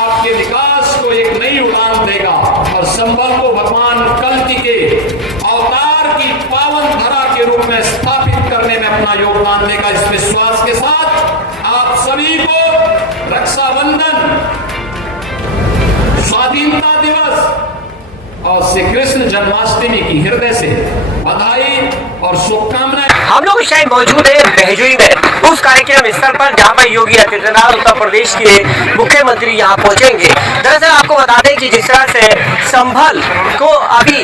आपके विकास को एक नई उड़ान देगा और संभल को भगवान कल्कि के अवतार की पावन धरा के रूप में स्थापित करने में अपना योगदान देगा। इस विश्वास के साथ आप सभी को रक्षाबंधन, स्वाधीनता दिवस और श्री कृष्ण जन्माष्टमी की हृदय से बधाई और शुभकामनाएं। हम लोग इस टाइम मौजूद है बहजोई में उस कार्यक्रम स्थल पर जहां पर योगी आदित्यनाथ उत्तर प्रदेश के मुख्यमंत्री यहां पहुंचेंगे। दरअसल आपको बता दें कि जिस तरह से संभल को अभी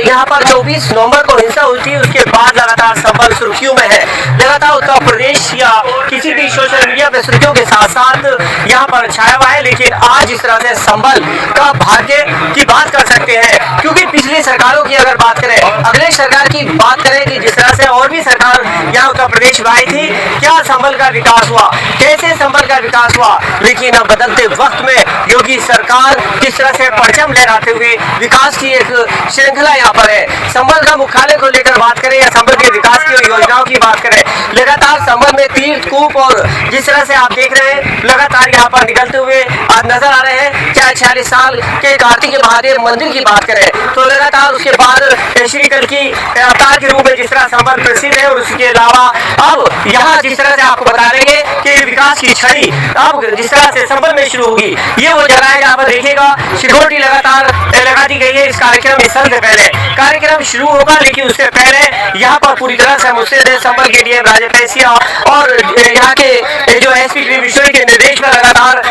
यहां पर 24 नवंबर को हिंसा हुई थी, उसके बाद लगातार संभल सुर्खियों में है। लगातार उत्तर प्रदेश या किसी भी सोशल मीडिया पे सुर्खियों के साथ साथ यहाँ पर छाया हुआ है। लेकिन आज इस तरह से संभल का भाग्य की बात कर सकते हैं, क्योंकि पिछली सरकारों की अगर बात करें, अगले सरकार की बात करें कि जिस तरह से और भी सरकार यहाँ उत्तर प्रदेश में आई थी, क्या संभल का विकास हुआ, कैसे संभल का विकास हुआ। लेकिन अब बदलते वक्त में योगी सरकार किस तरह से परचम लहराते हुए विकास की एक श्रृंखला यहाँ पर है। संभल का मुख्यालय को लेकर बात करें या संभल के विकास की योजनाओं की बात करें, लगातार संभल में तीर्थ कूप और जिस तरह से आप देख रहे हैं लगातार यहाँ पर निकलते हुए आज नजर आ रहे हैं। चाहे 46 साल के कार्तिक महादेव मंदिर की बात करें तो लगातार उसके बाद श्री कल्कि अवतार के रूप में जिस तरह संभल प्रसिद्ध है, और उसके अलावा अब यहाँ जिस तरह से आपको बता देंगे कि विकास की छड़ी अब जिस तरह से संभल में शुरू होगी, ये वो जगह है जहाँ पर देखिएगा सिक्योरिटी लगातार लगा दी गई है। इस कार्यक्रम स्थल से पहले कार्यक्रम शुरू होगा, लेकिन उससे पहले यहाँ पर पूरी तरह से मुस्तैद है संभल के डीएम राजपेसिया और यहाँ के जो एसपी विश्व के निर्देश में लगातार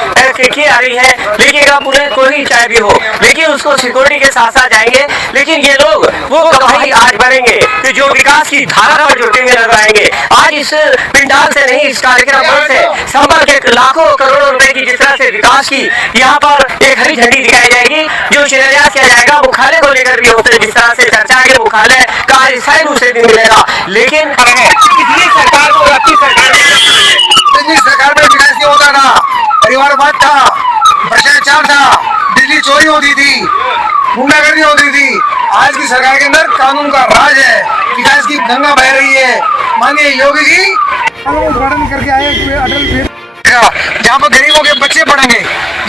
की आ रही है। लेकिन पूरे कोई चाहे भी हो, लेकिन उसको सिक्योरिटी के साथ साथ जाएंगे। लेकिन ये लोग वो गवाही आज भरेंगे कि जो विकास की धारा पर जुड़ते हुए नजर आएंगे। आज इस पिंडाल से नहीं, इस कार्यक्रम से संभल के लाखों करोड़ों रुपए की जिस तरह से विकास की यहाँ पर एक हरी झंडी दिखाई जाएगी, जो शिलान्यास किया जाएगा। मुख्यालय को लेकर भी होते जिस तरह से चर्चा के मुख्यालय का स्थायी रूप से भी मिलेगा। लेकिन पिछली सरकार को अपनी सरकार में विकास नहीं होता था, परिवारवाद था, भ्रष्टाचार था, बिजली चोरी होती थी, गुंडागर्दी होती थी। आज की सरकार के अंदर कानून का राज है, विकास की गंगा बह रही है। माननीय योगी जी उद्घाटन करके आए अटल, जहाँ पर गरीबों के बच्चे पढ़ेंगे,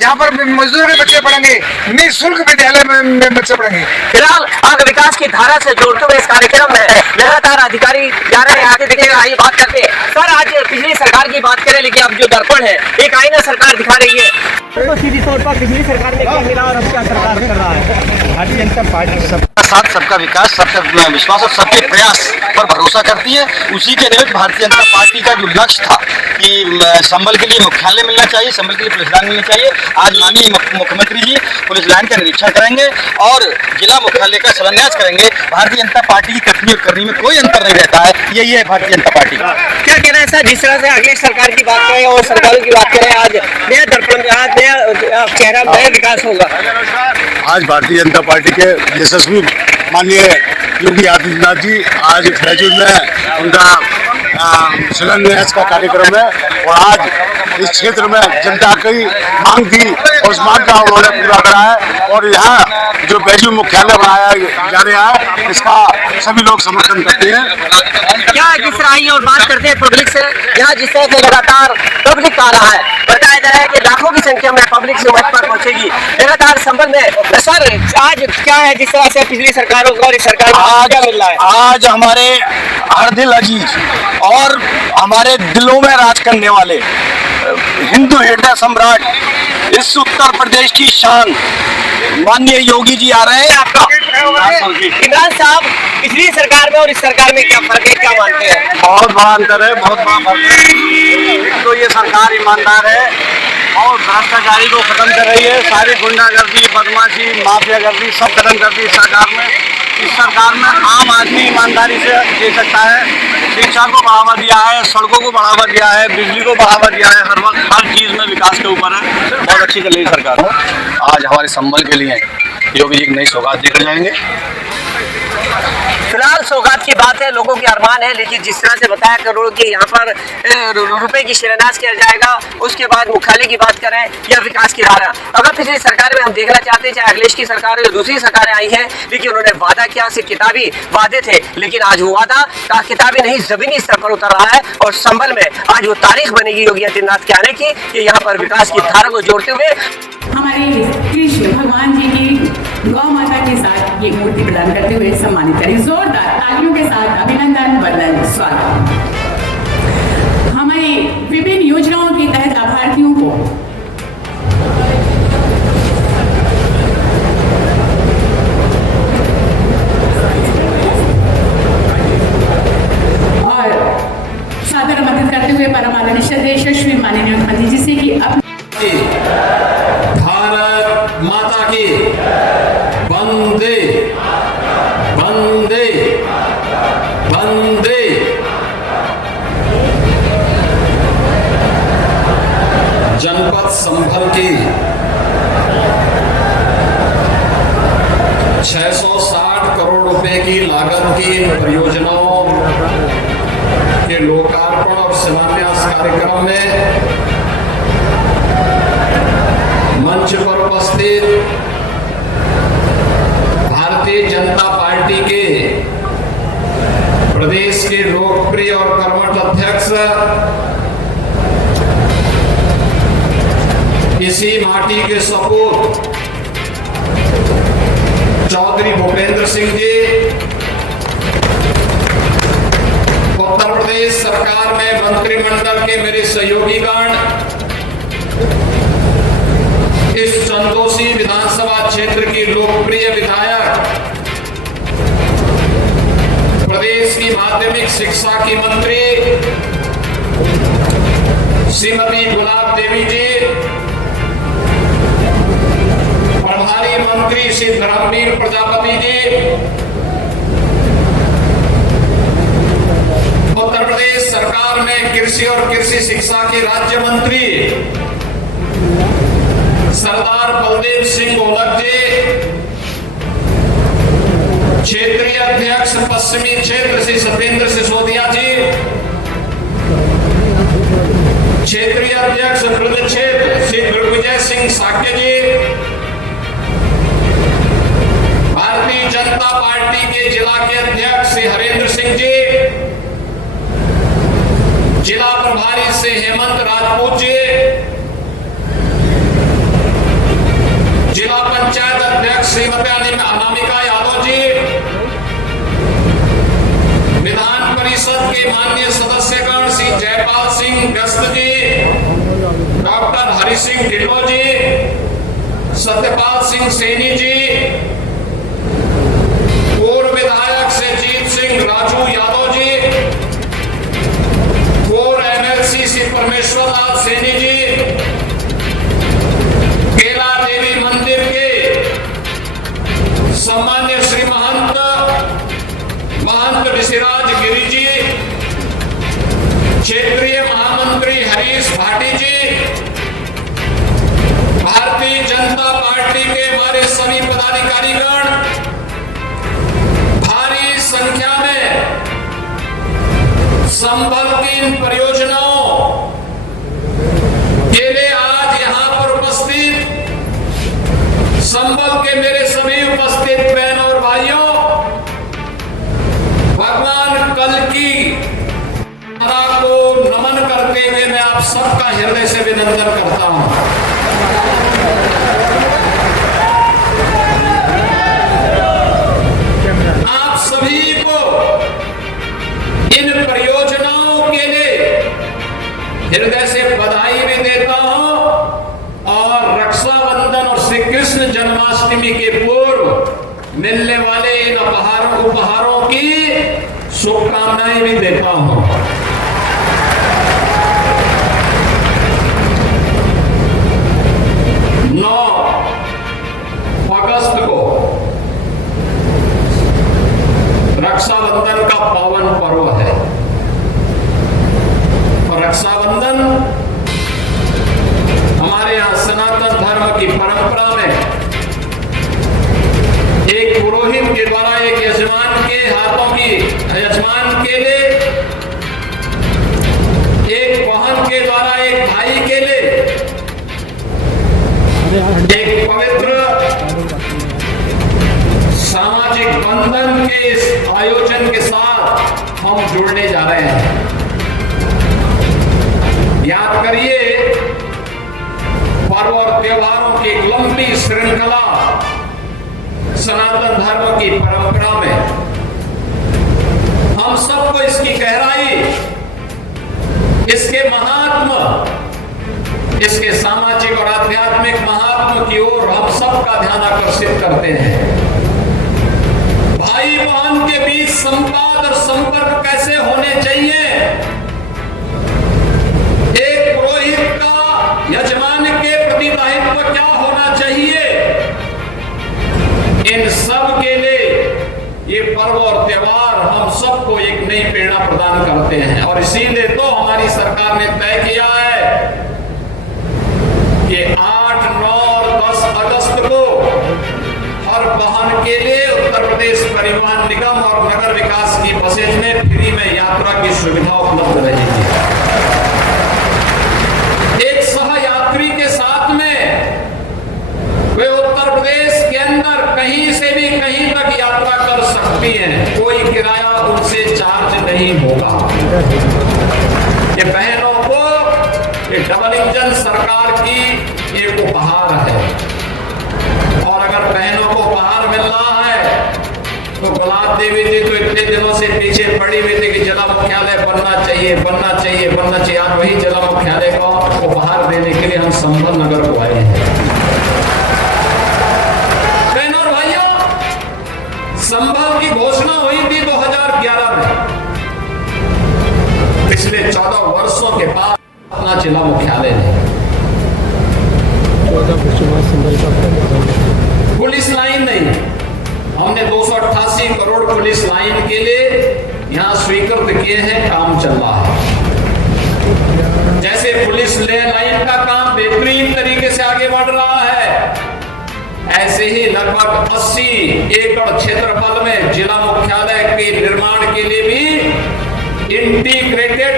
जहाँ पर मजदूरों के बच्चे पढ़ेंगे, निःशुल्क विद्यालय में बच्चे पढ़ेंगे। फिलहाल आज विकास की धारा से जोड़ते हुए इस कार्यक्रम में लगातार अधिकारी जा रहे हैं, आगे दिखेगा। आइए बात करते हैं सर, आज पिछली सरकार की बात करें, लेकिन अब जो दर्पण है एक आईना सरकार दिखा रही है, तो सीधी तौर पर पिछली सरकार में क्या मिला और अब क्या सरकार कर रहा है। भारतीय जनता पार्टी सबका साथ, सबका विकास, सबका विश्वास और सबके प्रयास पर भरोसा करती है। उसी के निमित्त भारतीय जनता पार्टी का जो लक्ष्य था कि संभल के लिए मुख्यालय मिलना चाहिए, संभल के लिए पुलिस लाइन मिलनी चाहिए, आज माननीय मुख्यमंत्री जी पुलिस लाइन का निरीक्षण करेंगे और जिला मुख्यालय का शिलान्यास करेंगे। भारतीय जनता पार्टी की कथनी और करनी में कोई अंतर नहीं रहता है, यही है भारतीय जनता पार्टी का। क्या कहना है सर, जिस तरह से अगले सरकार की बात करें और सरकारों की बात करें, आज नया दर्पण, आज नया चेहरा, नया विकास होगा। आज भारतीय जनता पार्टी के यशस्वी माननीय योगी आदित्यनाथ जी आज बहजोई में उनका शिलान्यास का कार्यक्रम है, और आज इस क्षेत्र में जनता की मांग थी और उस मांग का उन्होंने पूरा करा है। और यहाँ जो बहजोई मुख्यालय बनाया जा रहा है, इसका सभी लोग समर्थन करते हैं। क्या जिस तरह और बात करते हैं पब्लिक से, यहाँ जिस तरह से लगातार पब्लिक आ रहा है, बताया जा रहा है कि लाखों की संख्या में पब्लिक से वक्त पर पहुंचेगी लगातार संभल में। सर आज क्या है जिस तरह से पिछली सरकारों को और इस सरकार को क्या मिल रहा है? आज हमारे हर दिल अजीज और हमारे दिलों में राज करने वाले हिंदू हृदय सम्राट, इस उत्तर प्रदेश की शान माननीय योगी जी आ रहे हैं। आपका इमरान साहब, पिछली सरकार में और इस सरकार में क्या फर्क है, क्या मानते हैं? बहुत बड़ा अंतर है, बहुत बड़ा फर्क है। तो ये सरकार ईमानदार है और भ्रष्टाचारी को खत्म कर रही है, सारी गुंडागर्दी, बदमाशी, माफियागर्दी सब खत्म कर दी इस सरकार में। इस सरकार में आम आदमी ईमानदारी से दे सकता है, शिक्षा को बढ़ावा दिया है, सड़कों को बढ़ावा दिया है, बिजली को बढ़ावा दिया है, हर वक्त हर चीज़ में विकास के ऊपर है। बहुत अच्छी चल रही सरकार है। आज हमारे संभल के लिए योगी जी की नई सौगात देकर जाएंगे। फिलहाल सौगात की बात है, लोगों के अरमान है, लेकिन जिस तरह से बताया करोड़ों के यहाँ पर रुपए की शिलान्यास किया जाएगा, उसके बाद मुख्यालय की बात करें या विकास की धारा। अगर पिछली सरकार में हम देखना चाहते हैं, चाहे अखिलेश की सरकार या दूसरी सरकारें आई हैं, लेकिन उन्होंने वादा किया, सिर्फ किताबी वादे थे, लेकिन आज वो वादा का किताबी नहीं जमीनी स्तर पर उतर रहा है। और संभल में आज वो तारीख बनेगी योगी आदित्यनाथ के आने की, कि यहाँ पर विकास की धारा को जोड़ते हुए हमारे कृष्ण भगवान जी की गौ माता के साथ ये मूर्ति प्रदान करते हुए सम्मानित करें। जोरदार तालियों के साथ अभिनंदन, वंदन, स्वागत। हमारी विभिन्न योजनाओं के तहत लाभार्थियों को और सादर आमंत्रित करते हुए परम आदरणीय श्रद्धेय यशस्वी माननीय मुख्यमंत्री जी से कि अब भारत माता की वंदे वंदे वंदे। जनपद संभल की 660 करोड़ रुपए की लागत की इन परियोजनाओं के लोकार्पण और शिलान्यास कार्यक्रम में मंच पर उपस्थित भारतीय जनता पार्टी के प्रदेश के लोकप्रिय और कर्मठ अध्यक्ष, इसी माटी के सपूत चौधरी भूपेंद्र सिंह जी, उत्तर प्रदेश सरकार में मंत्रिमंडल के मेरे सहयोगीगण, इस चंदोसी विधानसभा क्षेत्र की लोकप्रिय विधायक, प्रदेश की माध्यमिक शिक्षा की मंत्री श्रीमती गुलाब देवी जी, प्रभारी मंत्री श्री धर्मवीर प्रजापति जी, उत्तर प्रदेश सरकार में कृषि और कृषि शिक्षा के राज्य मंत्री सरदार बलदेव सिंह ओलख जी, क्षेत्रीय अध्यक्ष पश्चिमी क्षेत्र श्री सत्येंद्र सिसोदिया जी, क्षेत्रीय अध्यक्ष ब्रज क्षेत्र श्री दिग्विजय सिंह साक्य जी, भारतीय जनता पार्टी के जिला के अध्यक्ष श्री हरेंद्र सिंह जी, जिला प्रभारी से हेमंत राजपूत जी, जिला पंचायत अध्यक्ष श्रीमती अनामिका यादव जी, विधान परिषद के माननीय सदस्यगण श्री जयपाल सिंह व्यस्त जी, डॉक्टर हरि सिंह ढिल्लो जी, सत्यपाल सिंह सैनी जी, पूर्व विधायक से जीत सिंह राजू यादव जी, पूर्व एमएलसी श्री परमेश्वर लाल सैनी जी, केला देवी मंदिर के सम्मान्य श्री महंत ऋषिराज गिरी जी, क्षेत्रीय महामंत्री हरीश भाटी जी, भारतीय जनता पार्टी के हमारे सभी पदाधिकारीगण, भारी संख्या में संभल की इन परियोजनाओं के लिए आज यहां पर उपस्थित संभल के मेरे सभी उपस्थित बहन और भाइयों, भगवान कल की को नमन करते हुए मैं आप सबका हृदय से अभिनंदन करता हूं। आप सभी को इन परियोजनाओं के लिए हृदय से बधाई भी देता हूं और रक्षाबंधन और श्री कृष्ण जन्माष्टमी के पूर्व मिलने वाले इन उपहारों की शुभकामनाएं भी देता हूं। 9 अगस्त को रक्षाबंधन का पावन पर्व है और रक्षाबंधन हमारे यहां सनातन धर्म की परंपरा में एक पुरोहित के द्वारा एक यजमान के हाथों की यजमान के लिए, एक बहन के द्वारा एक भाई के लिए एक पवित्र सामाजिक बंधन के इस आयोजन के साथ हम जुड़ने जा रहे हैं। याद करिए पर्व और त्योहारों की एक लंबी श्रृंखला सनातन धर्म की परंपरा में हम सबको इसकी गहराई, इसके महात्म, इसके सामाजिक और आध्यात्मिक महात्म की ओर हम सबका ध्यान आकर्षित करते हैं। भाई बहन के बीच संवाद और संपर्क कैसे होने चाहिए, एक पुरोहित का यजमान के प्रति दायित्व क्या होना चाहिए, इन सब के लिए ये पर्व और त्योहार हम सबको एक नई प्रेरणा प्रदान करते हैं। और इसीलिए तो हमारी सरकार ने तय किया है कि 8, 9 और 10 अगस्त को हर वाहन के लिए उत्तर प्रदेश परिवहन निगम और नगर विकास की बसेज में फ्री में यात्रा की सुविधा उपलब्ध रहेगी। एक सह यात्री के साथ में वे उत्तर प्रदेश के अंदर कहीं से भी कहीं तक यात्रा कर सकती हैं, कोई किराया उनसे चार्ज नहीं होगा। ये बहनों को ये डबल इंजन सरकार की एक उपहार है, और अगर बहनों को उपहार मिल रहा है तो गुलाब देवी जी तो इतने दिनों से पीछे पड़ी हुई थी कि जिला मुख्यालय बनना चाहिए, बनना चाहिए, बनना चाहिए। आज वही जिला मुख्यालय का उपहार देने के लिए हम संभल नगर को आए हैं। संभल की घोषणा हुई थी 2011 में, पिछले 14 वर्षों के बाद अपना जिला मुख्यालय ने पुलिस लाइन नहीं, हमने 288 करोड़ पुलिस लाइन के लिए यहां स्वीकृत किए हैं, काम चल रहा है। जैसे पुलिस लाइन का काम बेहतरीन तरीके से आगे बढ़ रहा है, ऐसे ही लगभग 80 एकड़ क्षेत्रफल में जिला मुख्यालय के निर्माण के लिए भी इंटीग्रेटेड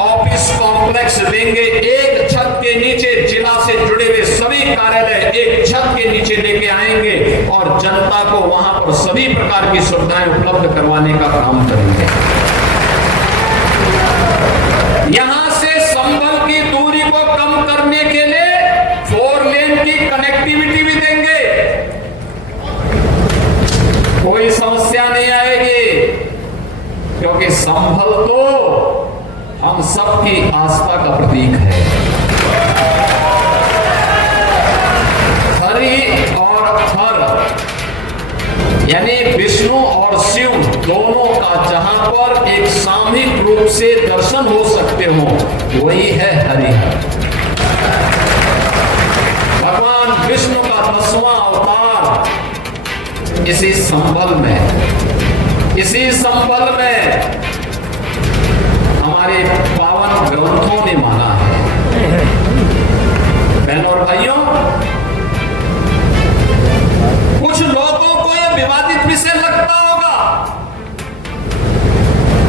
ऑफिस कॉम्प्लेक्स देंगे। एक छत के नीचे जिला से जुड़े हुए सभी कार्यालय एक छत के नीचे लेके आएंगे और जनता को वहां पर सभी प्रकार की सुविधाएं उपलब्ध करवाने का काम करेंगे। यहां से संभल की दूरी को कम करने के लिए 4 लेन की कनेक्टिविटी भी देंगे, कोई समस्या नहीं आएगी, क्योंकि संभल तो हम सबकी आस्था का प्रतीक है। हरि और हर यानी विष्णु और शिव दोनों का जहां पर एक सामूहिक रूप से दर्शन हो सकते हो, वही है हरिहर। भगवान विष्णु का 10वां अवतार इसी संभल में हमारे पावन ग्रंथों ने माना है। बहनों और भाइयों, कुछ लोगों को यह विवादित विषय लगता होगा,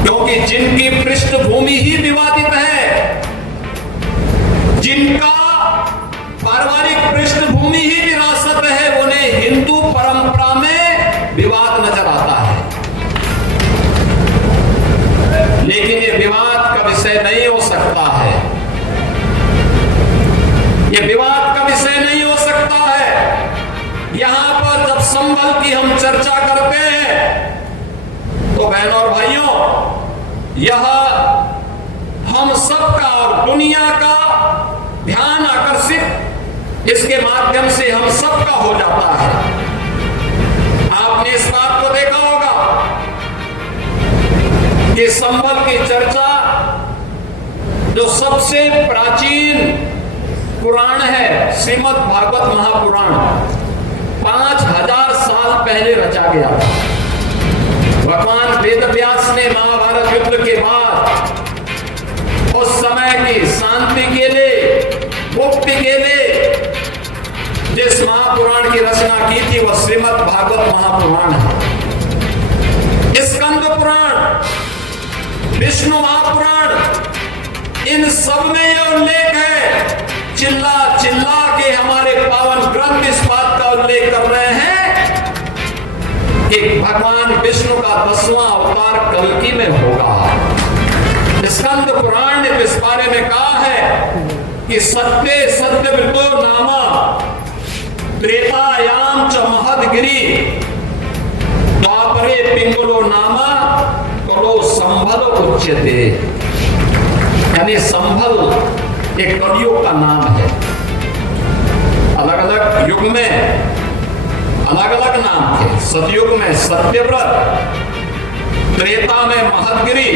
क्योंकि जिनकी पृष्ठभूमि ही विवादित है, जिनका पारिवारिक पृष्ठभूमि ही विरासत है, उन्हें हिंदू परंपरा में विवाद नजर आता है। लेकिन ये विवाद का विषय नहीं हो सकता है, ये विवाद का विषय नहीं हो सकता है। यहां पर जब संभल की हम चर्चा करते हैं तो बहनों और भाइयों, यह हम सबका और दुनिया का ध्यान आकर्षित इसके माध्यम से हम सबका हो जाता है। आपने इस बात को देखा होगा कि संभल की चर्चा जो सबसे प्राचीन पुराण है, श्रीमद् भागवत महापुराण, 5000 साल पहले रचा गया था। भगवान वेदव्यास ने महाभारत युद्ध के बाद उस समय की शांति के लिए, मुक्ति के लिए जिस महापुराण की रचना की थी वह श्रीमद् भागवत महापुराण है। स्कंद पुराण, विष्णु महापुराण, इन सब में यह उल्लेख है। चिल्ला चिल्ला के हमारे पावन ग्रंथ इस बात का उल्लेख कर रहे हैं कि भगवान विष्णु का 10वां अवतार कल्कि में होगा। स्कंद पुराण ने इस बारे में कहा है कि सत्य सत्यव्रतो नाम त्रेतायाम च महदगिरि द्वापरे पिंगलो नाम कलो संभल उच्यते। यानी संभल एक कलियुग का नाम है। अलग अलग युग में अलग अलग नाम थे। सतयुग में सत्यव्रत, त्रेता में महदगिरि,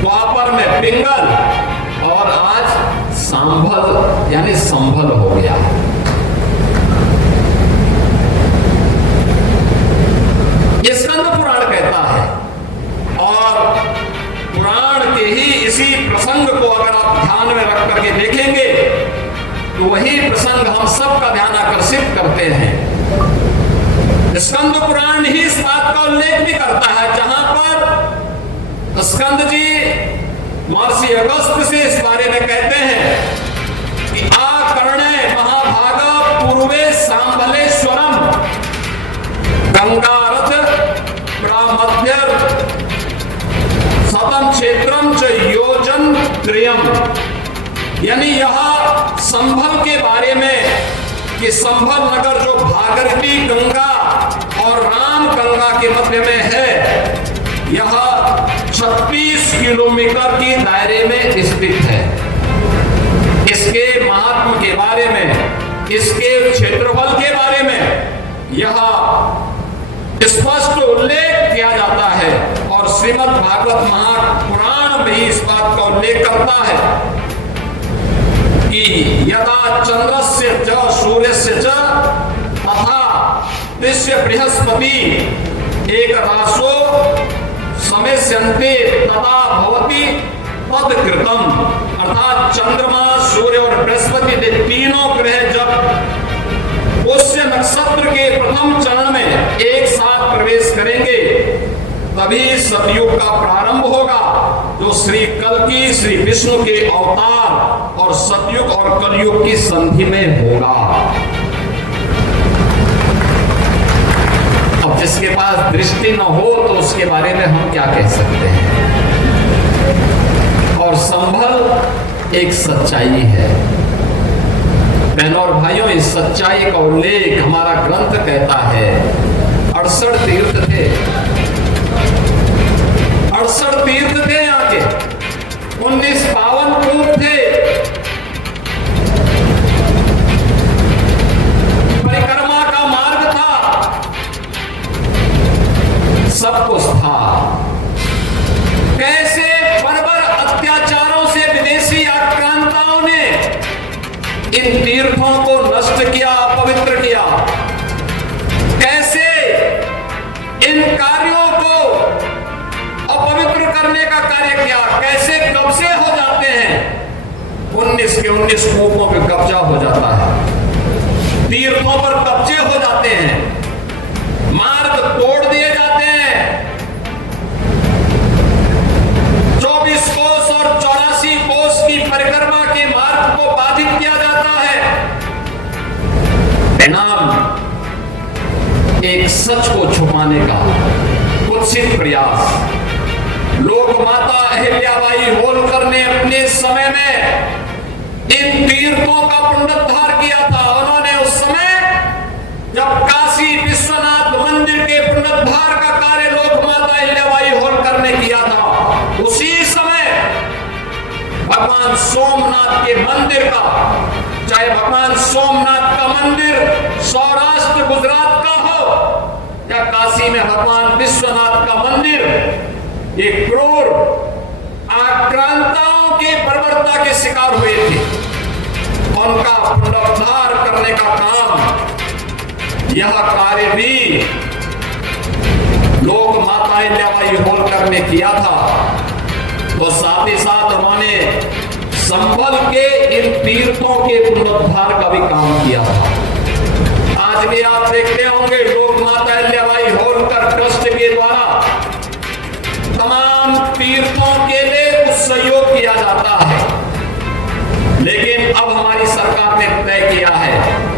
द्वापर में पिंगल और आज संभल यानी संभल हो गया। ये स्कंद पुराण कहता है और पुराण के ही इसी प्रसंग को अगर आप ध्यान में रख करके देखेंगे तो वही प्रसंग हम सब का ध्यान आकर्षित करते हैं। स्कंद पुराण ही इस बात का उल्लेख भी करता है, जहां पर स्कंद जी महर्षि अगस्त्य से इस बारे में कहते हैं कि आकर्णे महाभाग पूर्वे सांबलेश्वरम गंगारथ प्रामध्य सतम क्षेत्रम च योजन त्रयम। यानी यह संभल के बारे में कि संभल नगर जो भागीरथी गंगा और राम गंगा के मध्य में है, यह 36 किलोमीटर की दायरे में स्थित है। इसके महात्म के बारे में, इसके क्षेत्रफल के बारे में यह स्पष्ट उल्लेख किया जाता है और श्रीमद् भागवत महापुराण भी इस बात का उल्लेख करता है कि यदा चंद्रस्य च सूर्यस्य च तथा विश्व बृहस्पति एक राशो समेस्यन्ते तथा भवति तत्कृतम। अर्थात चंद्रमा, सूर्य और बृहस्पति के तीनों ग्रह जब पुष्य नक्षत्र के प्रथम चरण में एक साथ प्रवेश करेंगे तभी सतयुग का प्रारंभ होगा, जो श्री कल्कि श्री विष्णु के अवतार और सतयुग और कलयुग की संधि में होगा। अब जिसके पास दृष्टि न हो तो उसके बारे में हम क्या कह सकते हैं। और संभल एक सच्चाई है। बहनों और भाइयों, इस सच्चाई का उल्लेख हमारा ग्रंथ कहता है। 68 तीर्थ थे, 68 तीर्थ थे यहाँ के, 19 पावन कूप थे, परिक्रमा का मार्ग था, सब कुछ था। कैसे बर्बर अत्याचारों से विदेशी आक्रांताओं ने इन तीर्थों को नष्ट किया, अपवित्र किया, कैसे इन कार्यों को अपवित्र करने का कार्य किया, कैसे कब्जे हो जाते हैं। 19 के 19 कूपों पे कब्जा हो जाता है, तीर्थों पर कब्जे हो जाते हैं, मार्ग तोड़ दिए जाते हैं। 24 कोस और 84 कोस की परिक्रमा के मार्ग को बाधित किया जाता है। नाम एक सच को छुपाने का कुत्सित प्रयास। लोक माता अहिल्याबाई होलकर ने अपने समय में इन तीर्थों का पुनरुद्धार किया था। उन्होंने उस समय जब काशी विश्वनाथ मंदिर के पुनरुद्धार का कार्य लोक माता अहिल्याबाई होलकर ने किया था, उसी समय भगवान सोमनाथ के मंदिर का, चाहे भगवान सोमनाथ का मंदिर सौराष्ट्र गुजरात का हो या काशी में भगवान विश्वनाथ का मंदिर, ये क्रूर आक्रांताओं की बर्बरता के शिकार हुए थे। उनका पुनरुद्धार करने का काम, यह कार्य भी लोक माता अहिल्याबाई होलकर ने किया था। और साथ ही साथ उन्होंने संभल के इन तीर्थों के पुनरुद्धार का भी काम किया था। आज भी आप देखते होंगे लोक माता अहिल्याबाई होलकर ट्रस्ट के द्वारा तमाम तीर्थों के लिए कुछ सहयोग किया जाता है। लेकिन अब हमारी सरकार ने तय किया है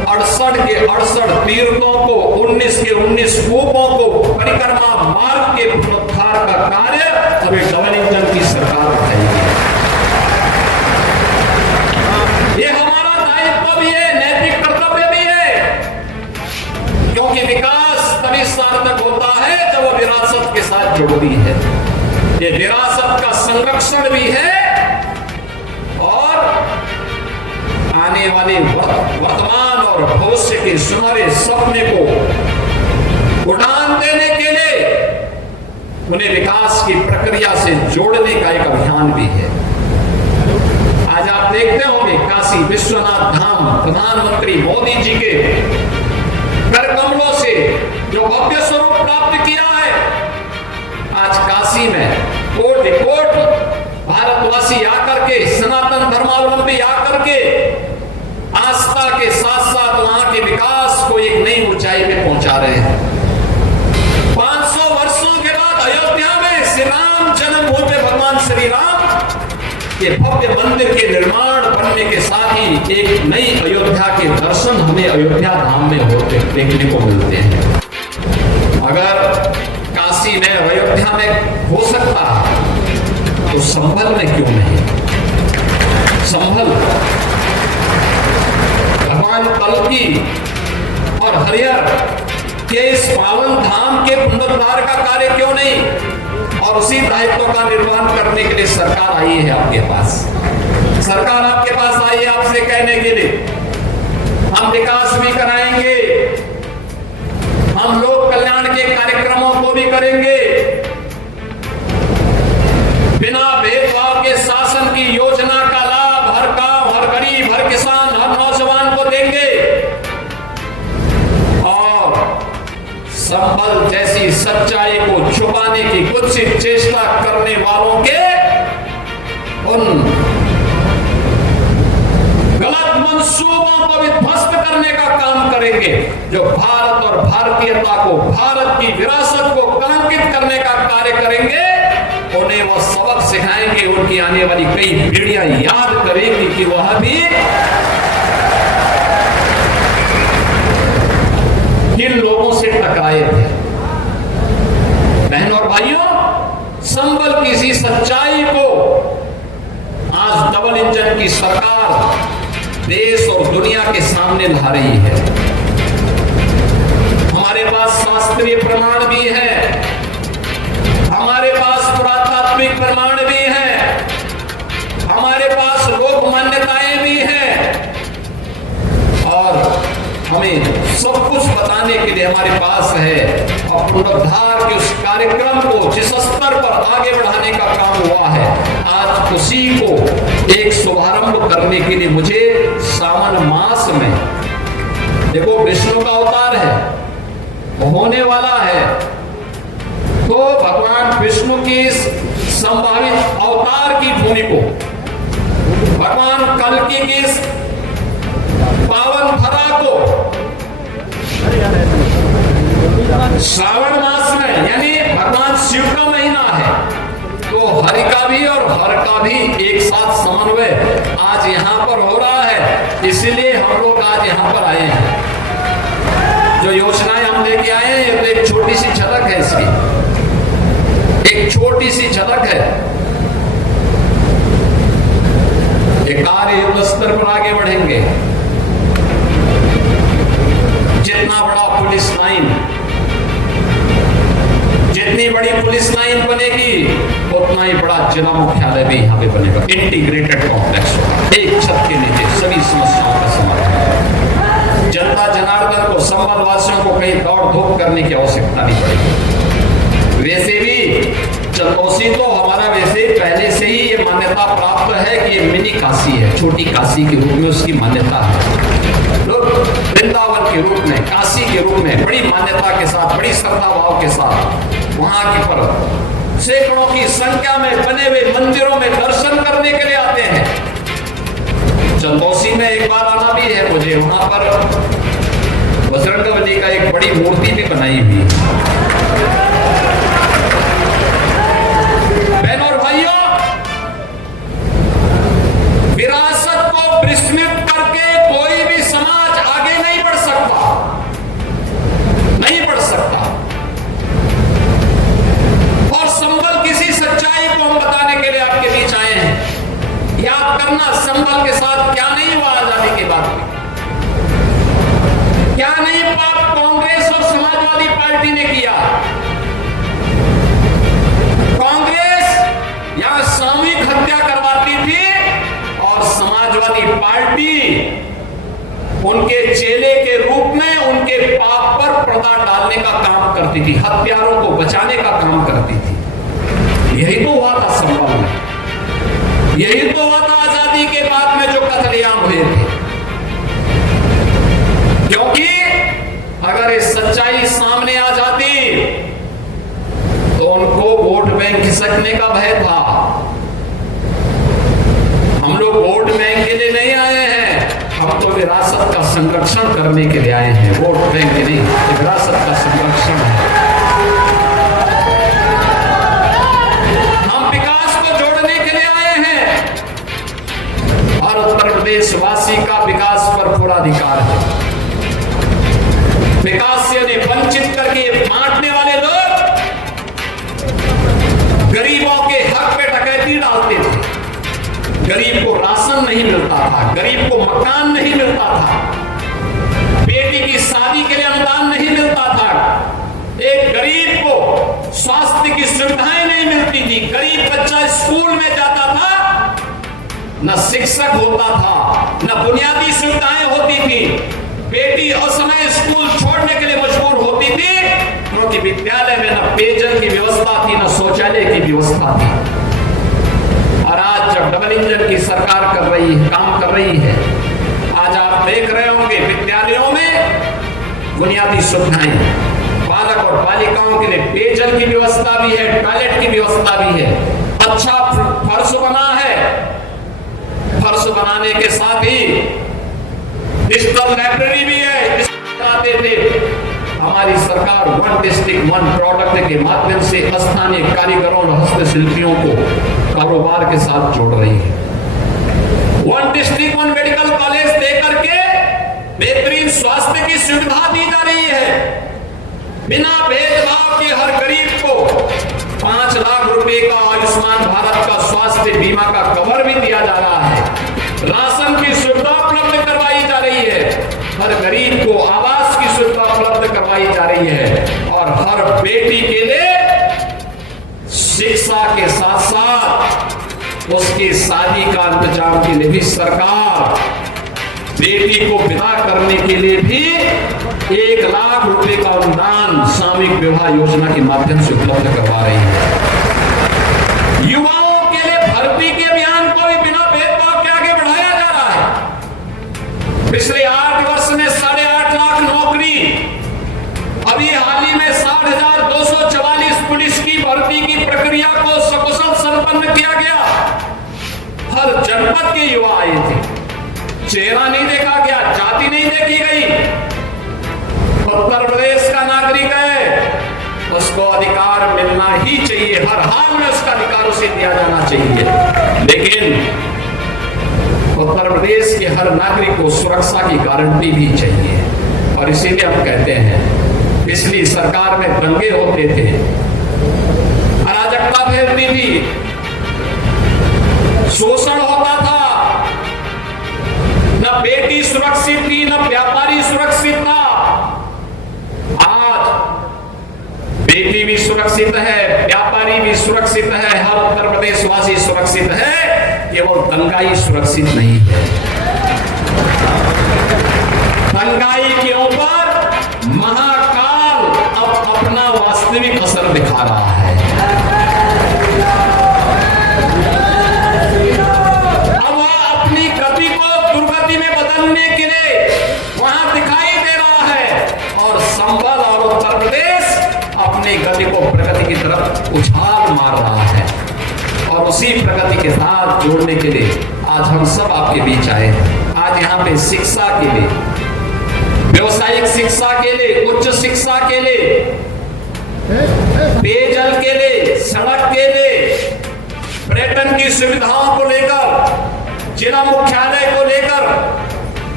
68 के 68 तीर्थों को, 19 के 19 कूपों को, परिक्रमा मार्ग के पुनरुद्धार का कार्य अभी डबल इंजन की सरकार उठाएगी। साथ जुड़ती है। ये विरासत का संरक्षण भी है और आने वाले वर्तमान और भविष्य के सुनहरे सपने को उड़ान देने के लिए उन्हें विकास की प्रक्रिया से जोड़ने का एक अभियान भी है। आज आप देखते होंगे काशी विश्वनाथ धाम प्रधानमंत्री मोदी जी के कर कमलों से जो भव्य स्वरूप प्राप्त किया है, आज काशी में कोटि कोटि भारतवासी आकर के, सनातन धर्मावलंबी आकर के आस्था के साथ साथ वहां के विकास को एक नई ऊंचाई पे पहुंचा रहे हैं। 500 वर्षों के बाद अयोध्या में श्री राम जन्मभूमि पे भगवान श्री राम के भव्य मंदिर के निर्माण बनने के साथ ही एक नई अयोध्या के दर्शन हमें अयोध्या धाम में होते देखने को मिलते हैं। अगर काशी में, अयोध्या में हो सकता है तो संभल में क्यों नहीं? संभल भगवान कल्की और हरिहर के इस पावन धाम के पुनरुद्धार का कार्य क्यों नहीं? और उसी दायित्व का निर्वहन करने के लिए सरकार आई है आपके पास। सरकार आपके पास आई है आपसे कहने के लिए हम विकास भी कराएंगे, हम लोक कल्याण के कार्यक्रमों को भी करेंगे, बिना भेदभाव के शासन की योजना का लाभ हर गांव, हर गरीब, हर किसान, हर नौजवान को देंगे और संभल जैसी सच्चाई को छुपाने की कुछ चेष्टा करने वालों के उन गलत मंसूबों को भी ध्वस्त करने का काम करेंगे। जो भारत और भारतीयता को, भारत की विरासत को कलंकित करने का कार्य करेंगे, उन्हें वो सबक सिखाएंगे। उनकी आने वाली कई पीढ़ियां याद करेंगी कि वह भी किन लोगों से टकराए थे। बहनों और भाइयों, संभल की इसी सच्चाई को आज डबल इंजन की सरकार देश और दुनिया के सामने ला रही है। हमारे पास शास्त्रीय प्रमाण भी है, हमारे पास पुरातात्विक प्रमाण भी है, हमारे पास लोक मान्यताएं भी हैं और हमें सब कुछ बताने के लिए हमारे पास है। और पुनरुद्धार के उस कार्यक्रम को जिस स्तर पर आगे बढ़ाने का काम हुआ है, आज उसी को एक शुभारंभ करने के लिए मुझे सावन मास में, देखो विष्णु का अवतार है, होने वाला है, तो भगवान विष्णु की संभावित अवतार की भूमि को, भगवान कल्कि की पावन धरा को श्रावण मास में, यानी भगवान शिव का महीना है, तो हरि का भी और हर का भी एक साथ समन्वय आज यहाँ पर हो रहा है। इसीलिए हम लोग आज यहाँ पर आए हैं। जो योजनाएं हम लेके आए हैं, ये तो एक छोटी सी झलक है इसकी, एक छोटी सी झलक है। एक कार्य युद्ध स्तर पर आगे बढ़ेंगे। जितना बड़ा पुलिस लाइन, जितनी बड़ी पुलिस लाइन बनेगी, उतना ही बड़ा जिला मुख्यालय भी यहाँ पे बनेगा। इंटीग्रेटेड कॉम्प्लेक्स, एक छत के नीचे सभी समस्याओं का समाधान। जनता जनार्दन को, संभल वासियों को कहीं दौड़ धूप करने की आवश्यकता नहीं पड़ेगी। वैसे भी चंदौसी तो हमारा वैसे पहले से ही ये मान्यता प्राप्त है कि ये मिनी काशी है, छोटी काशी के रूप में उसकी मान्यता है। लोग वृंदावन के रूप में, काशी के रूप में बड़ी मान्यता के साथ, बड़ी श्रद्धा भाव के साथ वहां की पर सैकड़ों की संख्या में बने हुए मंदिरों में दर्शन करने के लिए आते हैं। चंदौसी में एक बार आना भी है मुझे, वहां पर बजरंगबली का एक बड़ी मूर्ति भी बनाई हुई है। बहनों और भाइयों, विरासत को विस्मृत करके कोई भी समाज आगे नहीं बढ़ सकता, नहीं बढ़ सकता। और संभल किसी सच्चाई को हम बताने के लिए आपके बीच आए हैं। याद करना, संभल के साथ क्या नहीं हुआ आजादी के बाद में, क्या नहीं पाप कांग्रेस और समाजवादी पार्टी ने किया। एक चेले के रूप में उनके पाप पर पर्दा डालने का काम करती थी, हत्यारों को बचाने का काम करती थी। यही तो हुआ था संभव में, यही तो हुआ था आजादी के बाद में जो कत्लेआम हुए थे। क्योंकि अगर ये सच्चाई सामने आ जाती तो उनको वोट बैंक खिसकने का भय था। हम लोग वोट बैंक के लिए नहीं आए हैं, हम तो विरासत का संरक्षण करने के लिए आए हैं। वोट बैंक के लिए विरासत का संरक्षण है। हम विकास को जोड़ने के लिए आए हैं और उत्तर प्रदेश वासी का विकास पर पूरा अधिकार है। विकास से उन्हें वंचित करके बांटने वाले लोग गरीबों के हक पे डकैती डालते थे। गरीब को राशन नहीं मिलता था, गरीब को मकान नहीं मिलता था, बेटी की शादी के लिए अनुदान नहीं मिलता था, एक गरीब को स्वास्थ्य की सुविधाएं नहीं मिलती थी, गरीब बच्चा स्कूल में जाता था, न शिक्षक होता था, न बुनियादी सुविधाएं होती थी, बेटी असमय स्कूल छोड़ने के लिए मजबूर होती थी क्योंकि विद्यालय में न पेयजल की व्यवस्था थी, न शौचालय की व्यवस्था थी। और आज जब डबल इंजन की सरकार काम कर रही है, आज आप देख रहे होंगे विद्यालयों में बुनियादी सुविधाएं, बालक और बालिकाओं के लिए पेयजल की व्यवस्था भी है, टॉयलेट की व्यवस्था भी है, अच्छा फर्श बना है। फर्श बनाने के साथ ही डिजिटल लाइब्रेरी भी है। थे हमारी सरकार वन डिस्ट्रिक्ट वन प्रोडक्ट के माध्यम से स्थानीय कारीगरों और हस्तशिल्पियों को कारोबार के साथ जोड़ रही है। One district one medical college देकर के बेहतरीन स्वास्थ्य की सुविधा दी जा रही है। बिना भेदभाव के हर गरीब को 5 लाख रुपए का आयुष्मान भारत का स्वास्थ्य बीमा का कवर भी दिया जा रहा है। राशन की सुविधा उपलब्ध करवाई जा रही है, हर गरीब को आवास की सुविधा उपलब्ध करवाई जा रही है और हर बेटी के लिए शिक्षा के साथ साथ उसकी शादी का इंतजाम के लिए भी सरकार बेटी को विवाह करने के लिए भी 1 लाख रुपए का अनुदान सामूहिक विवाह योजना के माध्यम से उपलब्ध करवा रही है। युवाओं के लिए भर्ती के अभियान को भी बिना भेदभाव के आगे बढ़ाया जा रहा है। पिछले 8 वर्ष में 8.5 लाख नौकरी, अभी हाल ही में 60,244 पुलिस की भर्ती की प्रक्रिया को सकुशल संपन्न किया गया। हर जनपद के युवा आए थे, चेहरा नहीं देखा गया, जाति नहीं देखी गई। उत्तर प्रदेश का नागरिक है, उसको अधिकार मिलना ही चाहिए, हर हाल में उसका अधिकार उसे दिया जाना चाहिए। लेकिन उत्तर प्रदेश के हर नागरिक को सुरक्षा की गारंटी भी चाहिए और इसीलिए हम कहते हैं पिछली सरकार में दंगे होते थे, अराजकता फैलती थी, शोषण होता था, न बेटी सुरक्षित थी, न व्यापारी सुरक्षित था। आज बेटी भी सुरक्षित है, व्यापारी भी सुरक्षित है, हर उत्तर प्रदेश वासी सुरक्षित है, केवल दंगाई सुरक्षित नहीं है। दंगाई के ऊपर महाकाल अब अपना वास्तविक असर दिखा रहा है। अब वह अपनी गति को दुर्गति में बदलने के लिए वहां दिखाई दे रहा है और संभल और उत्तर प्रदेश अपनी गति को प्रगति की तरफ उछाल मार रहा है और उसी प्रगति के साथ जोड़ने के लिए आज हम सब आपके बीच आए हैं। आज यहाँ पे शिक्षा के लिए, व्यवसायिक शिक्षा के लिए, उच्च शिक्षा के लिए, पेयजल के लिए, सड़क के लिए, पर्यटन की सुविधाओं को लेकर, जिला मुख्यालय को लेकर,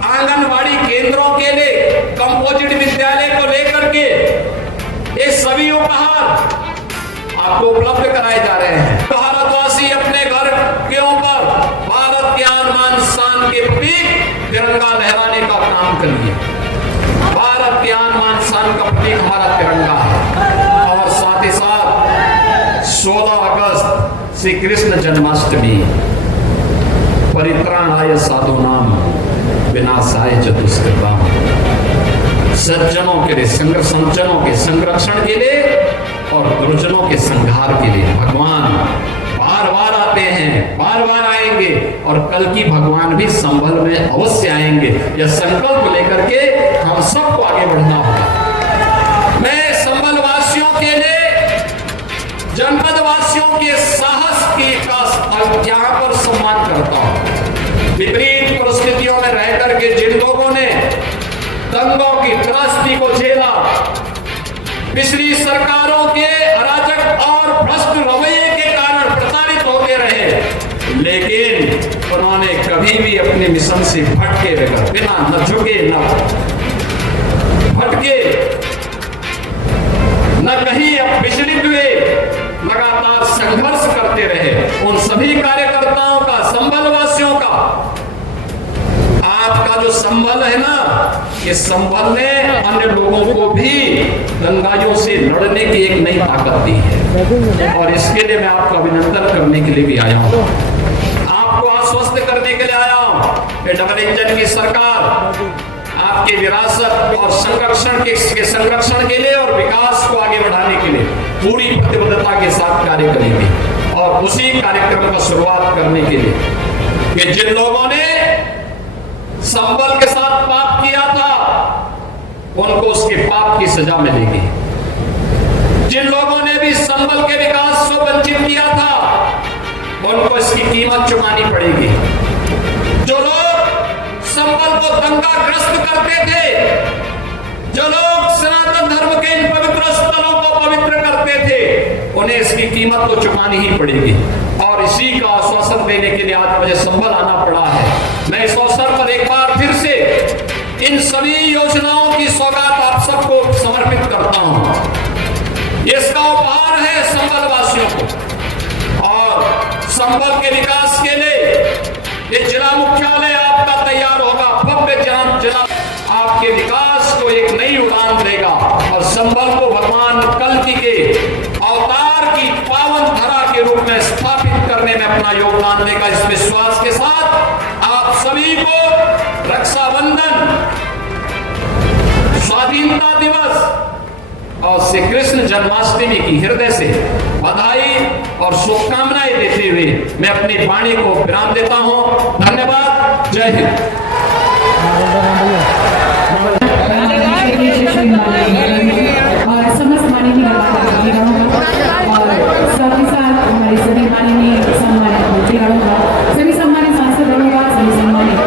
आंगनवाड़ी केंद्रों के लिए, कंपोजिट विद्यालय को लेकर के ये सभी उपहार आपको उपलब्ध कराए जा रहे हैं। भारतवासी अपने घर के ऊपर भारत के आन शान के प्रतीक तिरंगा लहराने का काम करिए। भारत के आन शान का प्रतीक हमारा तिरंगा है और साथ ही साथ 16 अगस्त श्री कृष्ण जन्माष्टमी, परित्राणाय साधूनाम विनाशाय चतुष्कृताम्, सज्जनों के लिए सज्जनों के संरक्षण के लिए और दुर्जनों के संहार के लिए भगवान बार बार आते हैं, बार बार आएंगे और कल की भगवान भी संभल में अवश्य आएंगे। यह संकल्प लेकर के हम सबको आगे बढ़ना होगा। मैं संभल वासियों के लिए, जनपद वासियों के साहस की यहाँ पर सम्मान करता हूं। विपरीत परिस्थितियों में रह करके जिन लोगों ने दंगों की त्रासदी को झेला, पिछली सरकारों के अराजक और भ्रष्ट रवैये के कारण प्रताड़ित होते रहे, लेकिन उन्होंने कभी भी अपने मिशन से भटके बगैर, बिना न झुके न भटके, न कहीं विचलित हुए, लगातार संघर्ष करते रहे। उन सभी कार्यकर्ताओं का, संभल वासियों का, आपका जो संबल है ना, ये संबल ने अन्य लोगों को भी दंगाइयों से लड़ने की एक नई ताकत दी है और इसके लिए मैं आपका अभिनंदन करने के लिए भी आया हूं, आपको आश्वस्त करने के लिए आया हूं कि डबल इंजन की सरकार आपके विरासत और संरक्षण के लिए और विकास को आगे बढ़ाने के लिए पूरी प्रतिबद्धता के साथ कार्य करेगी। और उसी कार्यक्रम का शुरुआत करने के लिए कि जिन लोगों ने संबल के साथ पाप किया था उनको उसके पाप की सजा मिलेगी, जिन लोगों ने भी संबल के विकास से वंचित किया था उनको इसकी कीमत चुकानी पड़ेगी। जो लोग संबल को दंगाग्रस्त करते थे, जो लोग सनातन धर्म के इन पवित्र स्थलों को पवित्र करते थे, उन्हें इसकी कीमत तो चुकानी ही पड़ेगी। और इसी का आश्वासन देने के लिए आज मुझे संभल आना पड़ा है। मैं इस अवसर पर एक बार फिर से इन सभी योजनाओं की सौगात आप सबको समर्पित करता हूं। इसका उपहार है संबल वासियों को। और संबल के विकास के लिए ये जिला मुख्यालय आपका तैयार होगा, भव्य जिला आपके विकास को एक नई उड़ान देगा और संबल को भगवान कल्कि के अवतार की पावन धरा के रूप में स्थापित करने में अपना योगदान देगा। इस विश्वास के साथ आप सभी को रक्षाबंधन, स्वाधीनता दिवस और श्री कृष्ण जन्माष्टमी की हृदय से बधाई और शुभकामनाएं देते हुए मैं अपनी वाणी को विराम देता हूं। धन्यवाद। जय हिंद। और समस्त माननीय और साथ ही साथ हमारे सभी माननीय सम्मानित मंत्रीगणों का, सभी सम्मानित सांसदगणों का, सभी सम्मानित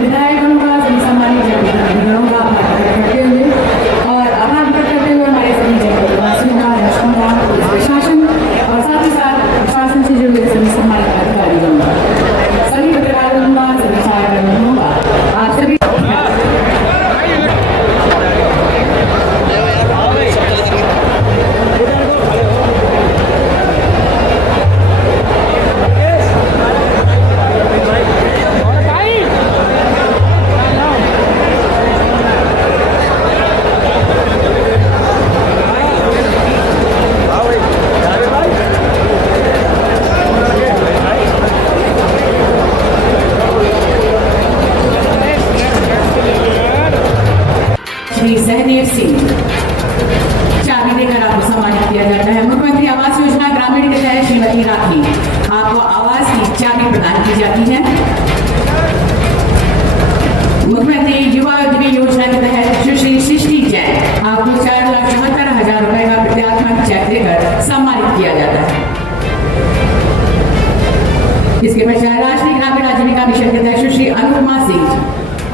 विधायकगणों का, सभी सम्मानित जनप्रतिनिधिगणों का करते हुए और आभार व्यक्त करते हुए हमारे सभी जनपदवासियों का, राष्ट्रों का, प्रशासन और साथ ही साथ प्रशासन से जुड़े सभी सम्मानित अधिकारियों का, सभी पत्रकारों का, सभी छायाकर्मियों का, आप सभी श्री सहदेव सिंह चाबी देकर आपको सम्मानित किया जाता है। मुख्यमंत्री आवास योजना ग्रामीण के तहत श्रीमती राखी आपको आवास की चाबी प्रदान की जाती है। मुख्यमंत्री युवा उद्यमी योजना के तहत सुश्री सृष्टि जैन आपको 4,74,000 रुपए का प्रत्यात्मक चेक देकर सम्मानित किया जाता है। इसके पश्चात राष्ट्रीय ग्रामीण आजीविका मिशन के तहत सुश्री अनुपमा सिंह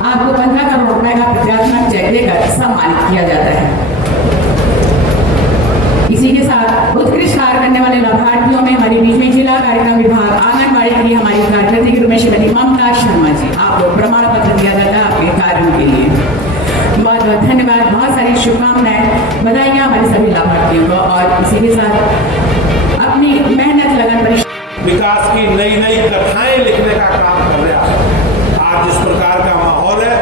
आपको 15 करोड़ रुपए का प्रत्यात्मक चेक देकर सम्मानित किया जाता है। इसी के साथ उत्कृष्ट कार्य करने वाले लाभार्थियों में हमारे बीच में जिला कार्यक्रम विभाग आंगनबाड़ी के लिए हमारी कार्यकर्त्री के रूप में श्रीमती ममता शर्मा जी आपको प्रमाण पत्र दिया जाता है आपके कार्यों के लिए। बहुत बहुत धन्यवाद, बहुत सारी शुभकामनाएं, बधाइयां हमारे सभी लाभार्थियों को। और इसी के साथ अपनी मेहनत लगन पर विकास की नई नई कथाएं लिखने का काम कर रहा है। आज जिस प्रकार का माहौल है,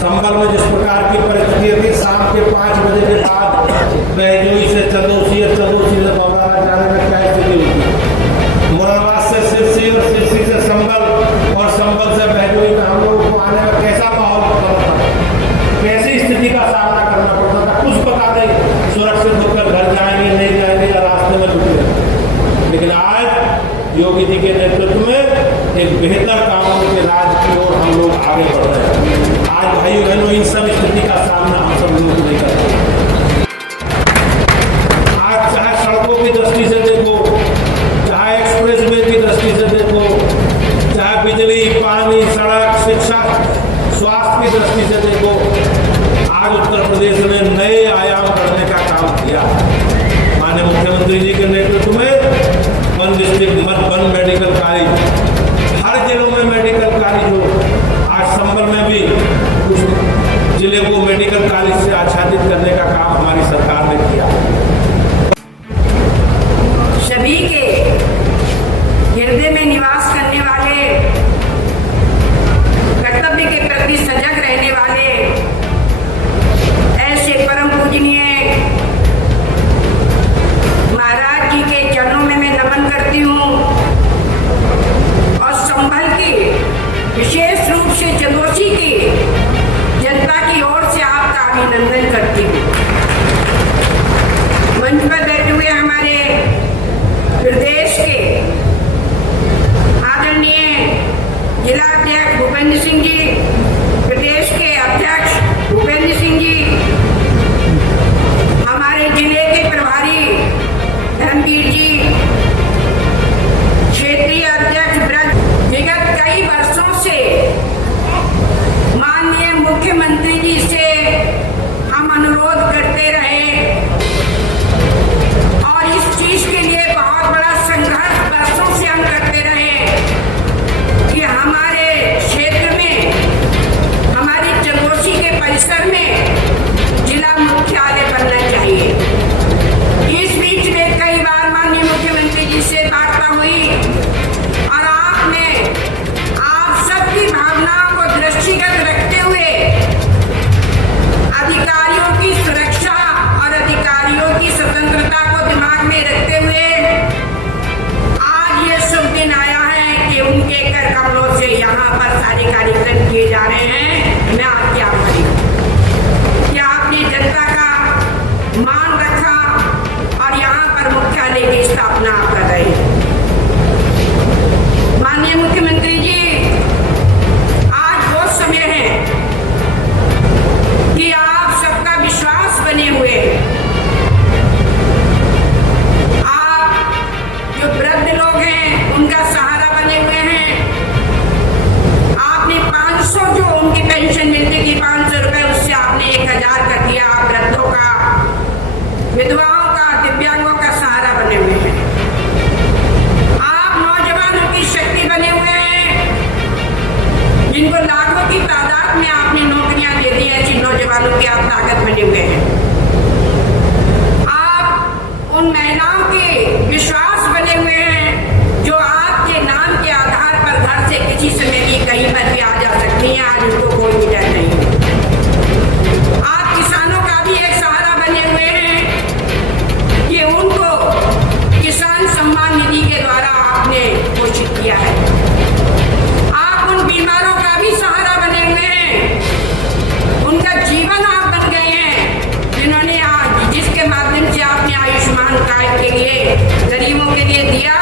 संबल में जिस प्रकार की परिस्थिति थी, शाम के 5 बजे के बाद बहजोई से चंदौसी और चंदौसी से बौरारा जाने में क्या स्थिति होती, मुरादाबाद से सिरसी और सिरसी से संबल और संबल से बहजोई में हम लोगों को जमाने में कैसा माहौल होता था, कैसी स्थिति का सामना करना पड़ता था। कुछ पता नहीं सुरक्षित होकर घर जाएंगे नहीं जाएंगे या रास्ते में रुके। लेकिन आज योगी जी के नेतृत्व में एक बेहतर कानून के राज की ओर हम लोग आगे बढ़ रहे हैं। आज भाई बहनों इन सब स्थिति का सामना हम सब लोग नहीं कर रहे। आज चाहे सड़कों की दृष्टि से देखो, चाहे एक्सप्रेसवे की दृष्टि से देखो, चाहे बिजली, पानी, सड़क, शिक्षा, स्वास्थ्य की दृष्टि से देखो, आज उत्तर प्रदेश ने नए आयाम बढ़ने का काम किया। माननीय मुख्यमंत्री जी के नेतृत्व में one district one medical college, हर जिलों में मेडिकल कॉलेज हो। आज संभल में भी कुछ जिले को मेडिकल कॉलेज से आच्छादित करने का काम हमारी सरकार ने किया। सभी के हृदय में निवास करने वाले, कर्तव्य के प्रति सजग रहने वाले ऐसे परम पूजनीय महाराज जी के चरणों में मैं नमन करती हूँ और संभल की विशेष रूप से जदोसी की जनता की ओर से आपका अभिनंदन करती हूँ। मंच पर बैठे हुए हमारे प्रदेश के आदरणीय जिला अध्यक्ष भूपेंद्र सिंह जी, प्रदेश के अध्यक्ष भूपेंद्र सिंह जी, हमारे जिले के प्रभारी धर्मवीर जी, क्षेत्रीय अध्यक्ष ब्रज। विगत कई वर्षों से माननीय मुख्यमंत्री जी से हम अनुरोध करते रहे और इस चीज के लिए बहुत बड़ा संघर्ष वर्षों से हम करते रहे कि हमारे क्षेत्र में, हमारी चंदोसी के परिसर में जिला मुख्यालय बनना चाहिए। इस बीच में कई बार माननीय मुख्यमंत्री जी से वार्ता हुई और आप सबकी भावनाओं को दृष्टिगत रखते हुए अधिकारियों की सुरक्षा और अधिकारियों की स्वतंत्रता को दिमाग में रखते हुए आज ये शुभ दिन आया है कि उनके कर कमलों से यहाँ पर सारे कार्यक्रम किए जा रहे हैं। मैं आपकी आभारी हूँ कि आपने जनता का मान रखा और यहाँ पर मुख्यालय की स्थापना आप कर रहे हैं। माननीय मुख्यमंत्री जी, आज वो समय है कि आप सबका विश्वास बने हुए, आप जो वृद्ध लोग हैं उनका सहारा बने हुए हैं। आपने 500 जो उनकी पेंशन मिलती थी 500 रुपए, उससे आपने 1000 कर दिया। आप वृद्धों का, विधवाओं का, दिव्यांगों का सहारा बने हुए हैं। आप नौजवानों की शक्ति बने हुए हैं, जिनको लाखों की तादाद में आपने नौकरियां दे दी, ऐसी नौजवानों की आप ताकत बने हुए हैं। आप उन महिलाओं के विश्वास बने हुए हैं जो आपके नाम के आधार पर घर से किसी समय भी कहीं पर भी आ जा सकती हैं। आज उनको कोई भी डर नहीं। आप किसानों का भी एक सहारा बने हुए हैं कि उनको किसान सम्मान निधि के द्वारा आपने घोषित किया है। आप उन बीमारों का भी सहारा बने हुए हैं, उनका जीवन आप बन गए हैं, जिन्होंने आज जिसके माध्यम से आपने आयुष्मान कार्ड के लिए गरीबों के लिए दिया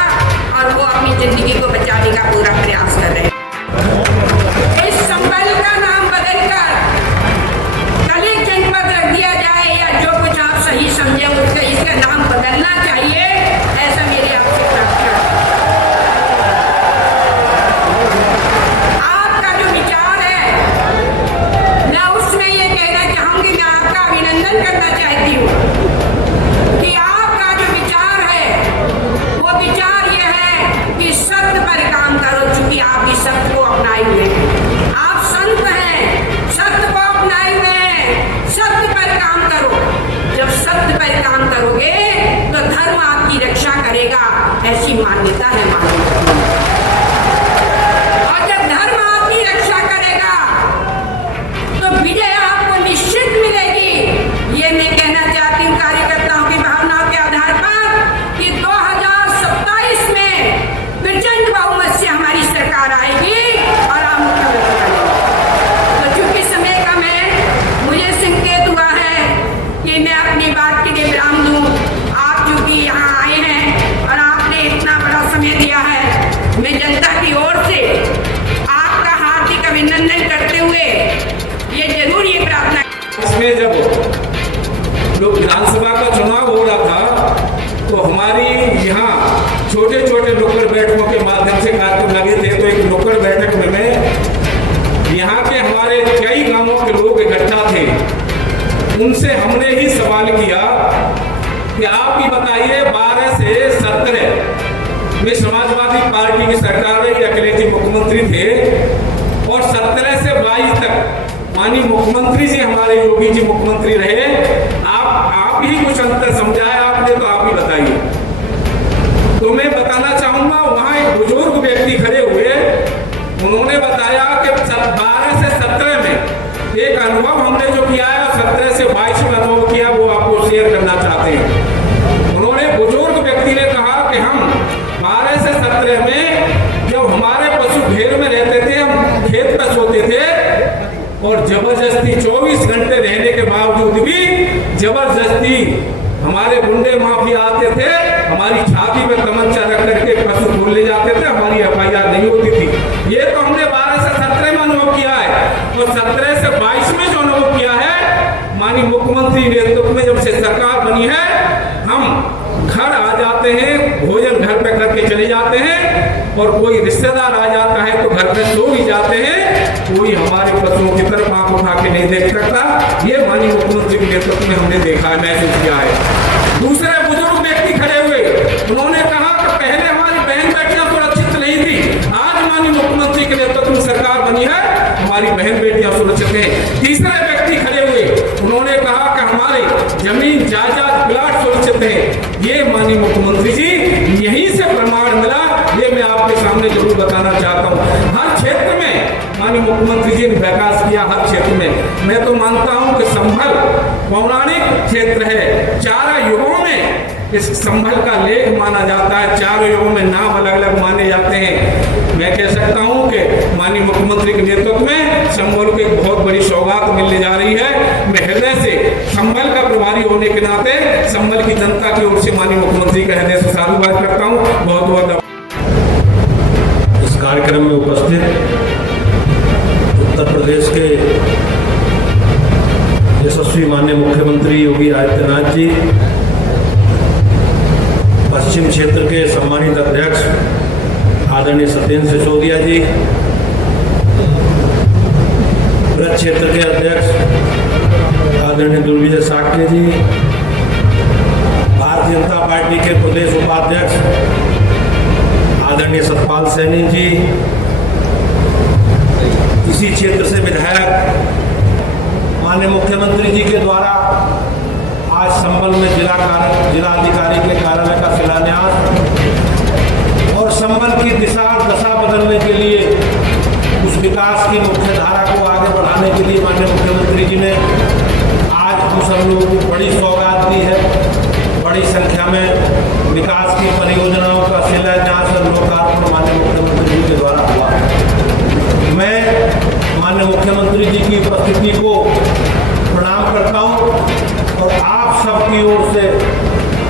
और वो अपनी जिंदगी को बचाने का पूरा प्रयास कर रहे हैं। इस संबल का नाम बदलकर कलेक्टर जनपद रख दिया जाए या जो कुछ आप सही समझे उसका इसका नाम बदलना चाहिए, ऐसा मेरी आपसे प्रार्थना है। आपका जो विचार है, मैं उसमें ये कहना चाहूंगी, मैं आपका अभिनंदन करना चाहती हूँ कि आपका जो विचार है वो विचार ये है कि सत्य पर काम करो। चूंकि आप इस सत्य को अपनाए हुए हैं, आप संत हैं, सत्य को अपनाए हुए हैं, सत्य पर काम करो। जब सत्य पर काम करोगे तो धर्म आपकी रक्षा करेगा, ऐसी मान्यता है मानव। और जब धर्म आपकी रक्षा करेगा तो विजय आपको निश्चित मिलेगी। ये मैं कहना चाहती हूँ कार्यकर्ताओं की भावनाओं के आधार पर कि 2027 में प्रचंड बहुमत से हमारी सरकार आएगी और आप मुख्यमंत्री बनेंगे। में जब लोग विधानसभा का चुनाव हो रहा था तो हमारी यहाँ छोटे छोटे नुक्कड़ बैठकों के माध्यम से कार्यक्रम लगे थे। तो एक नुक्कड़ बैठक में यहाँ के हमारे कई गांवों के लोग इकट्ठा थे। उनसे हमने ही सवाल किया कि आप ही बताइए 12 से 17 में समाजवादी पार्टी की सरकार में अखिलेश जी मुख्यमंत्री थे और 17 से 22 तक माननीय मुख्यमंत्री जी हमारे योगी जी मुख्यमंत्री रहे। आप ही कुछ अंतर समझाया आपने, तो आप ही बताइए। तो मैं बताना चाहूंगा, वहां एक बुजुर्ग व्यक्ति खड़े हुए, उन्होंने बताया कि 12 से 17 में एक अनुभव हमने जो किया है, 17 से 22 में अनुभव किया, वो आपको शेयर करना चाहते हैं। उन्होंने बुजुर्ग व्यक्ति ने कहा कि हम 12 से 17 में जब हमारे पशु घेर में रहते थे, हम खेत पर सोते थे और जबरदस्ती 24 घंटे रहने के बावजूद भी जबरदस्ती हमारे गुंडे माफिया आते थे, हमारी छाती में तमंचा रख करके पशु खोल ले जाते थे, हमारी FIR नहीं होती थी। ये तो हमने 12 से 17 में अनुभव किया है और 17 से 22 में जो अनुभव किया है, माननीय मुख्यमंत्री नेतृत्व में जब से सरकार बनी है, हम घर आ जाते हैं, भोजन घर पे करके चले जाते हैं और कोई रिश्तेदार आ जाता है तो घर पे सो भी जाते हैं, कोई हमारे पशुओं की तरफ आंख उठा के नहीं देख सकता। ये माननीय मुख्यमंत्री के नेतृत्व में हमने देखा है, महसूस किया है। दूसरे बुजुर्ग व्यक्ति खड़े हुए, उन्होंने कहा कि पहले हमारी बहन बेटियां सुरक्षित नहीं थी, आज माननीय मुख्यमंत्री के नेतृत्व में सरकार बनी है, हमारी बहन बेटियां सुरक्षित हैं। तीसरे व्यक्ति खड़े हुए, उन्होंने कहा कि हमारे जमीन जायदाद प्लाट सुरक्षित है। ये माननीय मुख्यमंत्री जी यहीं से प्रमाण मिला, ये मैं आपके सामने जरूर बताना चाहता हूँ। हर क्षेत्र में माननीय मुख्यमंत्री जी ने विकास किया, हर क्षेत्र में। मैं तो मानता हूँ कि संभल पौराणिक क्षेत्र है, 4 युगों में इस संभल का लेख माना जाता है, 4 युगों में नाम अलग अलग माने जाते हैं। मैं कह सकता हूँ कि माननीय मुख्यमंत्री के नेतृत्व में संभल को एक बहुत बड़ी सौगात मिलने जा रही है। मैं हृदय से संभल का प्रभारी होने के नाते संभल की जनता की ओर से माननीय मुख्यमंत्री का हृदय से साधुवाद करता हूँ। बहुत बहुत इस कार्यक्रम में उपस्थित उत्तर प्रदेश के यशस्वी माननीय मुख्यमंत्री योगी आदित्यनाथ जी, पश्चिम क्षेत्र के सम्मानित अध्यक्ष आदरणीय सत्येंद्र सिसोदिया जी, ब्रज क्षेत्र के अध्यक्ष आदरणीय दुर्विजय साक्य जी, भारतीय जनता पार्टी के प्रदेश उपाध्यक्ष आदरणीय सतपाल सैनी जी, इसी क्षेत्र से विधायक माननीय मुख्यमंत्री जी के द्वारा आज संभल में जिलाधिकारी के कार्यालय का शिलान्यास और संभल की दिशा दशा बदलने के लिए, उस विकास की मुख्य धारा को आगे बढ़ाने के लिए माननीय मुख्यमंत्री जी ने आज हम सब लोगों को बड़ी सौगात दी है। बड़ी संख्या में विकास की परियोजनाओं का शिलान्यास और लोकार्पण माननीय मुख्यमंत्री जी के द्वारा हुआ। मैं माननीय मुख्यमंत्री जी की उपस्थिति को प्रणाम करता हूँ और आप सबकी ओर से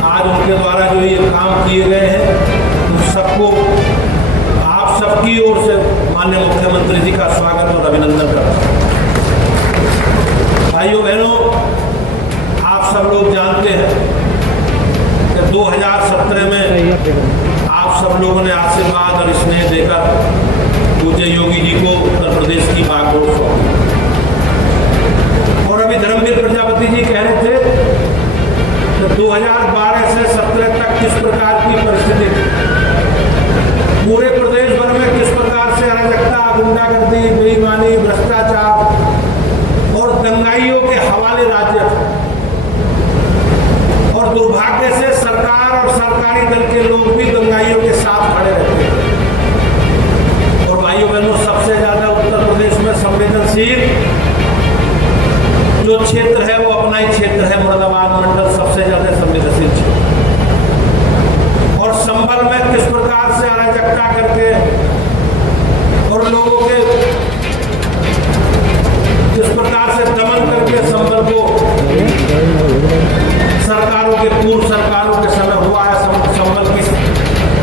आज उनके द्वारा जो ये काम किए गए हैं, उन सबको आप सबकी ओर से माननीय मुख्यमंत्री जी का स्वागत और अभिनंदन करता हूँ। भाइयों बहनों, आप सब लोग जानते हैं कि 2017 में आप सब लोगों ने आशीर्वाद और स्नेह देकर पूज्य योगी जी को उत्तर प्रदेश की बागडोर सौंपी। और अभी धर्मवीर प्रजापति जी कह रहे थे कि 2012 से 17 तक किस प्रकार की परिस्थिति थी, पूरे प्रदेश भर में किस प्रकार से अराजकता, गुंडागर्दी, बेईमानी, भ्रष्टाचार और दंगाइयों के हवाले राज्य थे। और दुर्भाग्य से सरकार और सरकारी दल के लोग भी दंगाइयों के साथ खड़े रहते हैं। और भाइयों बहनों, सबसे ज्यादा उत्तर प्रदेश में संवेदनशील जो क्षेत्र है वो अपना ही क्षेत्र है, मुरादाबाद मंडल सबसे ज्यादा संवेदनशील क्षेत्र। और संभल में किस प्रकार से अराजकता करके और लोगों के किस प्रकार से दमन करके संभल को सरकारों के, पूर्व सरकारों के समय हुआ है, संभल की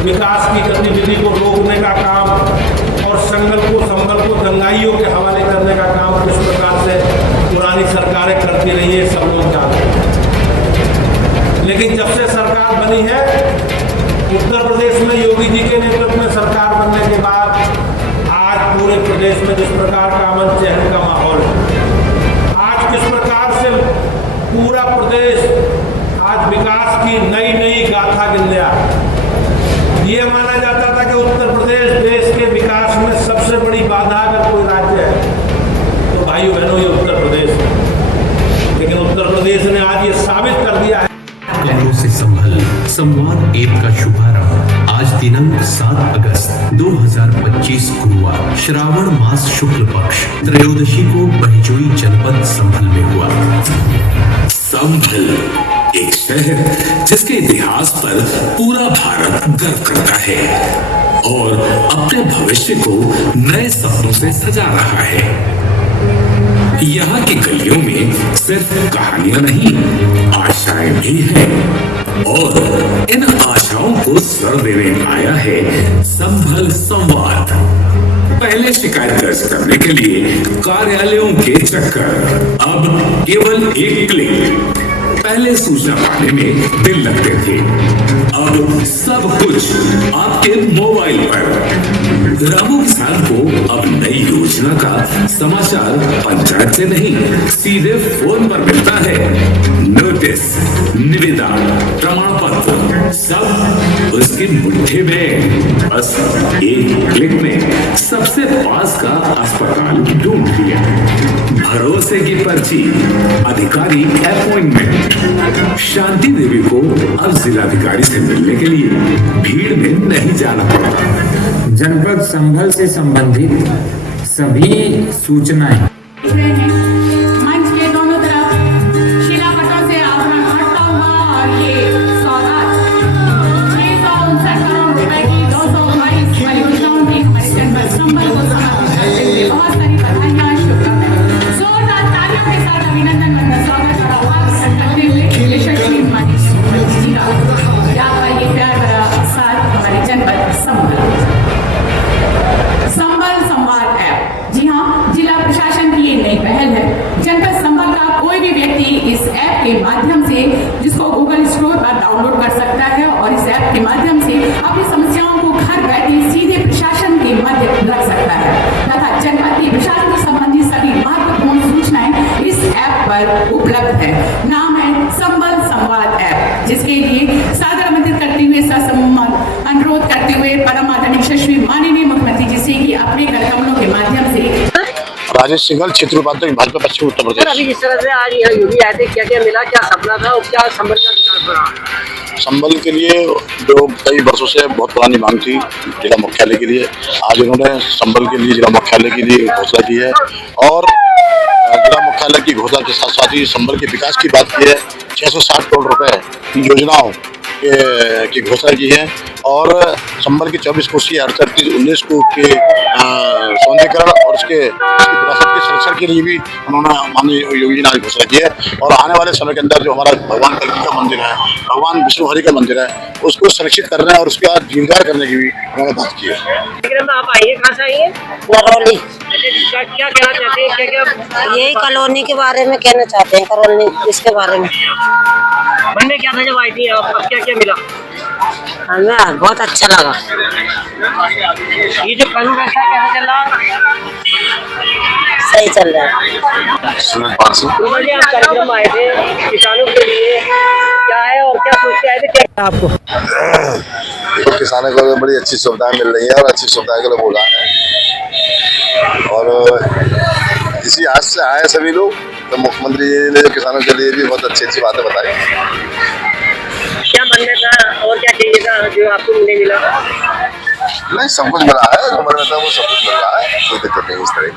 विकास की गतिविधि को रोकने का काम और संभल को दंगाइयों के हवाले करने का काम किस प्रकार से पुरानी सरकारें करती की नहीं है, सब लोग जानते हैं। लेकिन जब से सरकार बनी है उत्तर प्रदेश में, योगी जी के नेतृत्व में सरकार बनने के बाद आज पूरे प्रदेश में जिस प्रकार का अमन चैन का माहौल है, आज किस प्रकार से पूरा प्रदेश आज विकास की नई नई गाथा गिन रहा है। ये माना जाता था कि उत्तर प्रदेश देश के विकास में सबसे बड़ी बाधा अगर कोई राज्य है तो भाइयों बहनों ये उत्तर प्रदेश है। लेकिन उत्तर प्रदेश ने आज ये साबित कर दिया है। करों से संभल संवाद ऐप का शुभारंभ आज दिनांक 7 अगस्त 2025 गुरुवार श्रावण मास शुक्ल पक्ष त्रयोदशी को बहजोई जनपद संभल में हुआ। संभल एक शहर जिसके इतिहास पर पूरा भारत गर्व करता है और अपने भविष्य को नए सपनों से सजा रहा है। यहाँ की गलियों में सिर्फ कहानियां नहीं, आशाएं भी हैं और इन आशाओं को स्वर देने आया है संभल संवाद। पहले शिकायत दर्ज करने के लिए कार्यालयों के चक्कर, अब केवल एक क्लिक। पहले सूचना पाने में दिन लगते थे, अब सब कुछ आपके मोबाइल पर। रामू किसान को अब नई योजना का समाचार पंचायत से नहीं सीधे फोन पर मिलता है। नोटिस, निविदा, प्रमाण पत्र सब उसकी मुट्ठी में। बस एक क्लिक में सबसे पास का अस्पताल ढूंढ लिया। भरोसे की पर्ची, अधिकारी अपॉइंटमेंट। शांति देवी को अब जिलाधिकारी से मिलने के लिए भीड़ में नहीं जाना पड़ता। जनपद संभल से संबंधित सभी सूचनाएं मंच के दोनों तरफ शिलापटों से आवरण हटता हुआ और ये सौगात 659 करोड़ रुपए की 222 परियोजनाओं की हमारे जनपद संभल को समर्पित करते हुए बहुत सारी बधाइयां, शुभकामनाएं। जोरदार तालियों के साथ अभिनंदन वंदन स्वागत और आभार करते हुए यशस्वी मानी जी का आपका ये प्यार भरा साथ हमारे जनपद संभल संवाद ऐप। जी हाँ, जिला प्रशासन की ये नई पहल है। जनपद संभल का कोई भी व्यक्ति इस ऐप के माध्यम से, जिसको गूगल स्टोर पर डाउनलोड कर सकता है और इस ऐप के माध्यम से अपनी समस्याओं को घर बैठे सीधे प्रशासन के मध्य रख सकता है तथा जनपद के प्रशासन से संबंधित सभी महत्वपूर्ण सूचनाएं इस ऐप पर उपलब्ध है। नाम है संभल संवाद ऐप, जिसके लिए सादर आमंत्रित करते हुए ससम्मान अनुरोध करते हुए परम आदरणीय यशस्वी माननीय मुख्यमंत्री जी से कि अपने कदमों के माध्यम से। राजेश सिंघल, क्षेत्र उपाध्यक्ष भाजपा पश्चिम उत्तर प्रदेश। अभी जिस तरह से आज यहाँ योगी आए थे, क्या क्या मिला, क्या सपना था और क्या संभल का विकास बढ़ा? संभल के लिए जो कई वर्षों से बहुत पुरानी मांग थी जिला मुख्यालय के लिए, आज उन्होंने संभल के लिए जिला मुख्यालय के लिए घोषणा की है और जिला मुख्यालय की घोषणा के साथ साथ ही संभल के विकास की बात की है। 660 करोड़ रुपए की योजनाओं की घोषणा की है और संभल के 24 कोसी 38-19 को के सौंदर्यीकरण और उसके विरासत के संरक्षण के लिए भी उन्होंने माननीय योगी जी ने आज घोषणा की है। और आने वाले समय के अंदर जो हमारा भगवान कल्की का मंदिर है, भगवान विष्णुहरि का मंदिर है, उसको संरक्षित करने और उसके बाद जीर्णोद्धार करने की भी उन्होंने बात की है। आप आइए, कहाँ से आइए? करौली। क्या कहना चाहते हैं, क्या क्या यही कॉलोनी के बारे में कहना चाहते हैं, करौली इसके बारे में। मन में क्या था जब आई थी आप, क्या क्या मिला? हमें बहुत अच्छा लगा। ये जो कानून व्यवस्था कैसा चल रहा है? सही चल रहा है। सुनील पारसी। आप कार्यक्रम आए थे किसानों के लिए, क्या है और क्या सोचते आए थे, क्या आपको? तो किसानों को बड़ी अच्छी सुविधाएं मिल रही है और अच्छी सुविधाएं के लिए बोला है और इसी आज से आए सभी लोग। तो मुख्यमंत्री जी ने किसानों के लिए भी बहुत अच्छी अच्छी बातें बताई। क्या मन में था और क्या चाहिए था जो आपको नहीं मिला? नहीं, सब कुछ मिला है, जो मन में था वो सब कुछ मिल रहा है, कोई दिक्कत नहीं इस तरह की।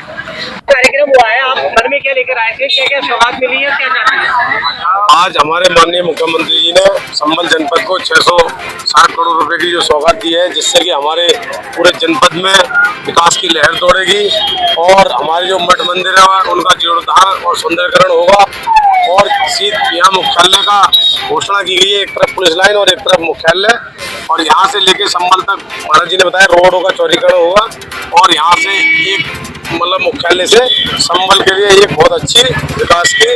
कार्यक्रम हुआ है, आप मन में क्या लेकर आए थे, क्या क्या सौगात मिली है, क्या चाहते हैं? आज हमारे माननीय मुख्यमंत्री जी ने संभल जनपद को 660 करोड़ रुपए की जो सौगात दी है, जिससे कि हमारे पूरे जनपद में विकास की लहर दौड़ेगी और हमारे जो मठ मंदिर है उनका जीर्णोद्धार और सौंदर्यीकरण होगा। और यहाँ मुख्यालय का घोषणा की गई है, एक तरफ पुलिस लाइन और एक तरफ मुख्यालय, और यहाँ से लेके संभल तक महाराज जी ने बताया रोडों का चौड़ीकरण होगा और यहाँ से एक मतलब मुख्यालय से संभल के लिए एक बहुत अच्छी विकास की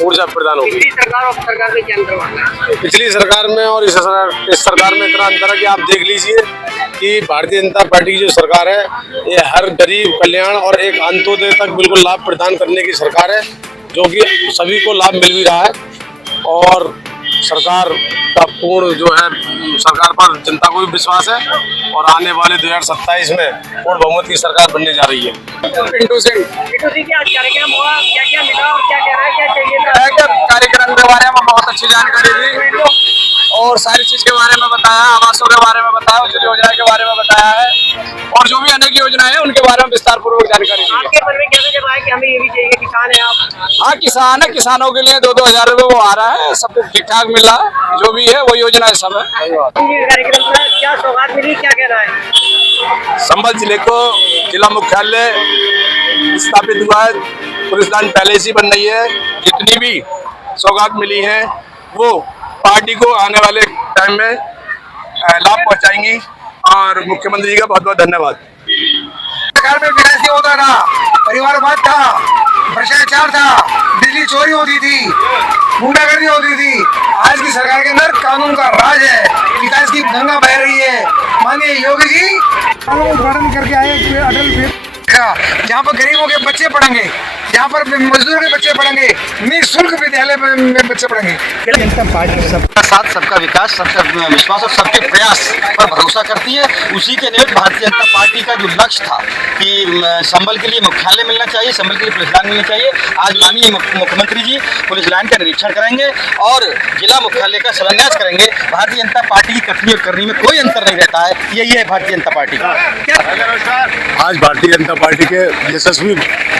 ऊर्जा प्रदान होगी। पिछली सरकार और सरकार में क्या अंतर मानना है? पिछली सरकार में और इस सरकार में इतना अंतर है कि आप देख लीजिए कि भारतीय जनता पार्टी की जो सरकार है ये हर गरीब कल्याण और एक अंत्योदय तक बिल्कुल लाभ प्रदान करने की सरकार है, जो कि सभी को लाभ मिल भी रहा है। और सरकार का पूर्ण जो है सरकार पर जनता को भी विश्वास है और आने वाले 2027 में पूर्ण बहुमत की सरकार बनने जा रही है। पिंटू सिंह क्या कार्यक्रम हुआ, क्या क्या मिला और क्या कह रहा है, क्या चाहिए था? कार्यक्रम के बारे में बहुत अच्छी जानकारी दी और सारी चीज के बारे में बताया, आवासों के बारे में बताया, उज्ज्वल योजना के बारे में बताया है और जो भी अनेक योजनाएं हैं उनके बारे में विस्तार पूर्वक जानकारी दी। आपके मन में कैसे जब आया कि हमें ये भी चाहिए? किसान है आप? हाँ, किसान है, किसानों के लिए 2-2 हजार रुपये वो आ रहा है, सब ठीक ठाक मिल रहा है, जो भी है वो योजना सब है। कार्यक्रम में क्या सौगात मिली, क्या कह रहा है? संभल जिले को जिला मुख्यालय स्थापित हुआ है, पुलिस लाइन पहले से बन रही है। जितनी भी सौगात मिली है वो पार्टी को आने वाले टाइम में लाभ पहुंचाएंगी और मुख्यमंत्री जी का बहुत बहुत धन्यवाद। सरकार में विकास नहीं होता था, परिवारवाद था, भ्रष्टाचार था, बिजली चोरी होती थी, गुंडागर्दी होती थी। आज की सरकार के अंदर कानून का राज है, विकास की गंगा बह रही है। माननीय योगी जी उद्घाटन करके आए अटल जहाँ पर गरीबों के बच्चे पढ़ेंगे, जहाँ पर मजदूरों के बच्चे पढ़ेंगे, निःशुल्क विद्यालय में बच्चे पढ़ेंगे। जनता पार्टी सबका साथ, सबका विकास, सबका विश्वास और सबके प्रयास पर भरोसा करती है। उसी के निमित्त भारतीय जनता पार्टी का जो लक्ष्य था कि संभल के लिए मुख्यालय मिलना चाहिए, संभल के लिए पुलिस लाइन मिलनी चाहिए, आज माननीय मुख्यमंत्री जी पुलिस लाइन का निरीक्षण करेंगे और जिला मुख्यालय का शिलान्यास करेंगे। भारतीय जनता पार्टी की कथनी और करनी में कोई अंतर नहीं रहता है, यही है भारतीय जनता पार्टी का। आज भारतीय जनता पार्टी के यशस्वी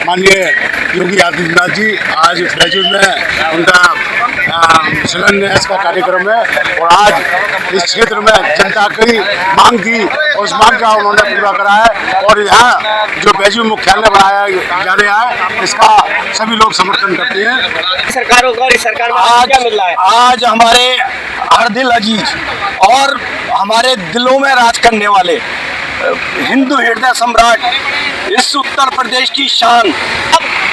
माननीय योगी आदित्यनाथ जी आज बैजूर में उनका शिलान्यास का कार्यक्रम है और आज इस क्षेत्र में जनता की मांग थी और उस मांग का उन्होंने पूरा करा है और यहाँ जो बैजूर मुख्यालय बनाया जा रहा है इसका सभी लोग समर्थन करते हैं। सरकारों का और इस सरकार में क्या मिल रहा है? आज हमारे हर दिल अजीज और हमारे दिलों में राज करने वाले हिंदू हृदय सम्राट इस उत्तर प्रदेश की शान।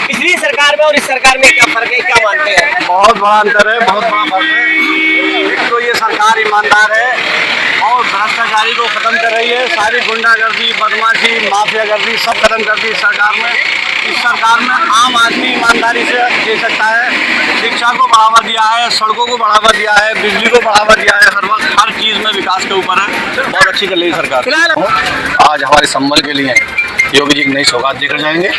पिछली सरकार में और इस सरकार में क्या फर्क है, क्या मानते हैं? बहुत बड़ा अंतर है, बहुत बड़ा फर्क है। एक तो ये सरकार ईमानदार है और भ्रष्टाचारी को खत्म कर रही है, सारी गुंडागर्दी, बदमाशी, माफियागर्दी सब खत्म कर दी इस सरकार में। इस सरकार में आम आदमी ईमानदारी से दे सकता है, शिक्षा को बढ़ावा दिया है, सड़कों को बढ़ावा दिया है, बिजली को बढ़ावा दिया है, हर वक्त हर चीज में विकास के ऊपर है, बहुत अच्छी कर रही है सरकार। आज हमारे संभल के लिए योगी जी की नई सौगात देकर जाएंगे।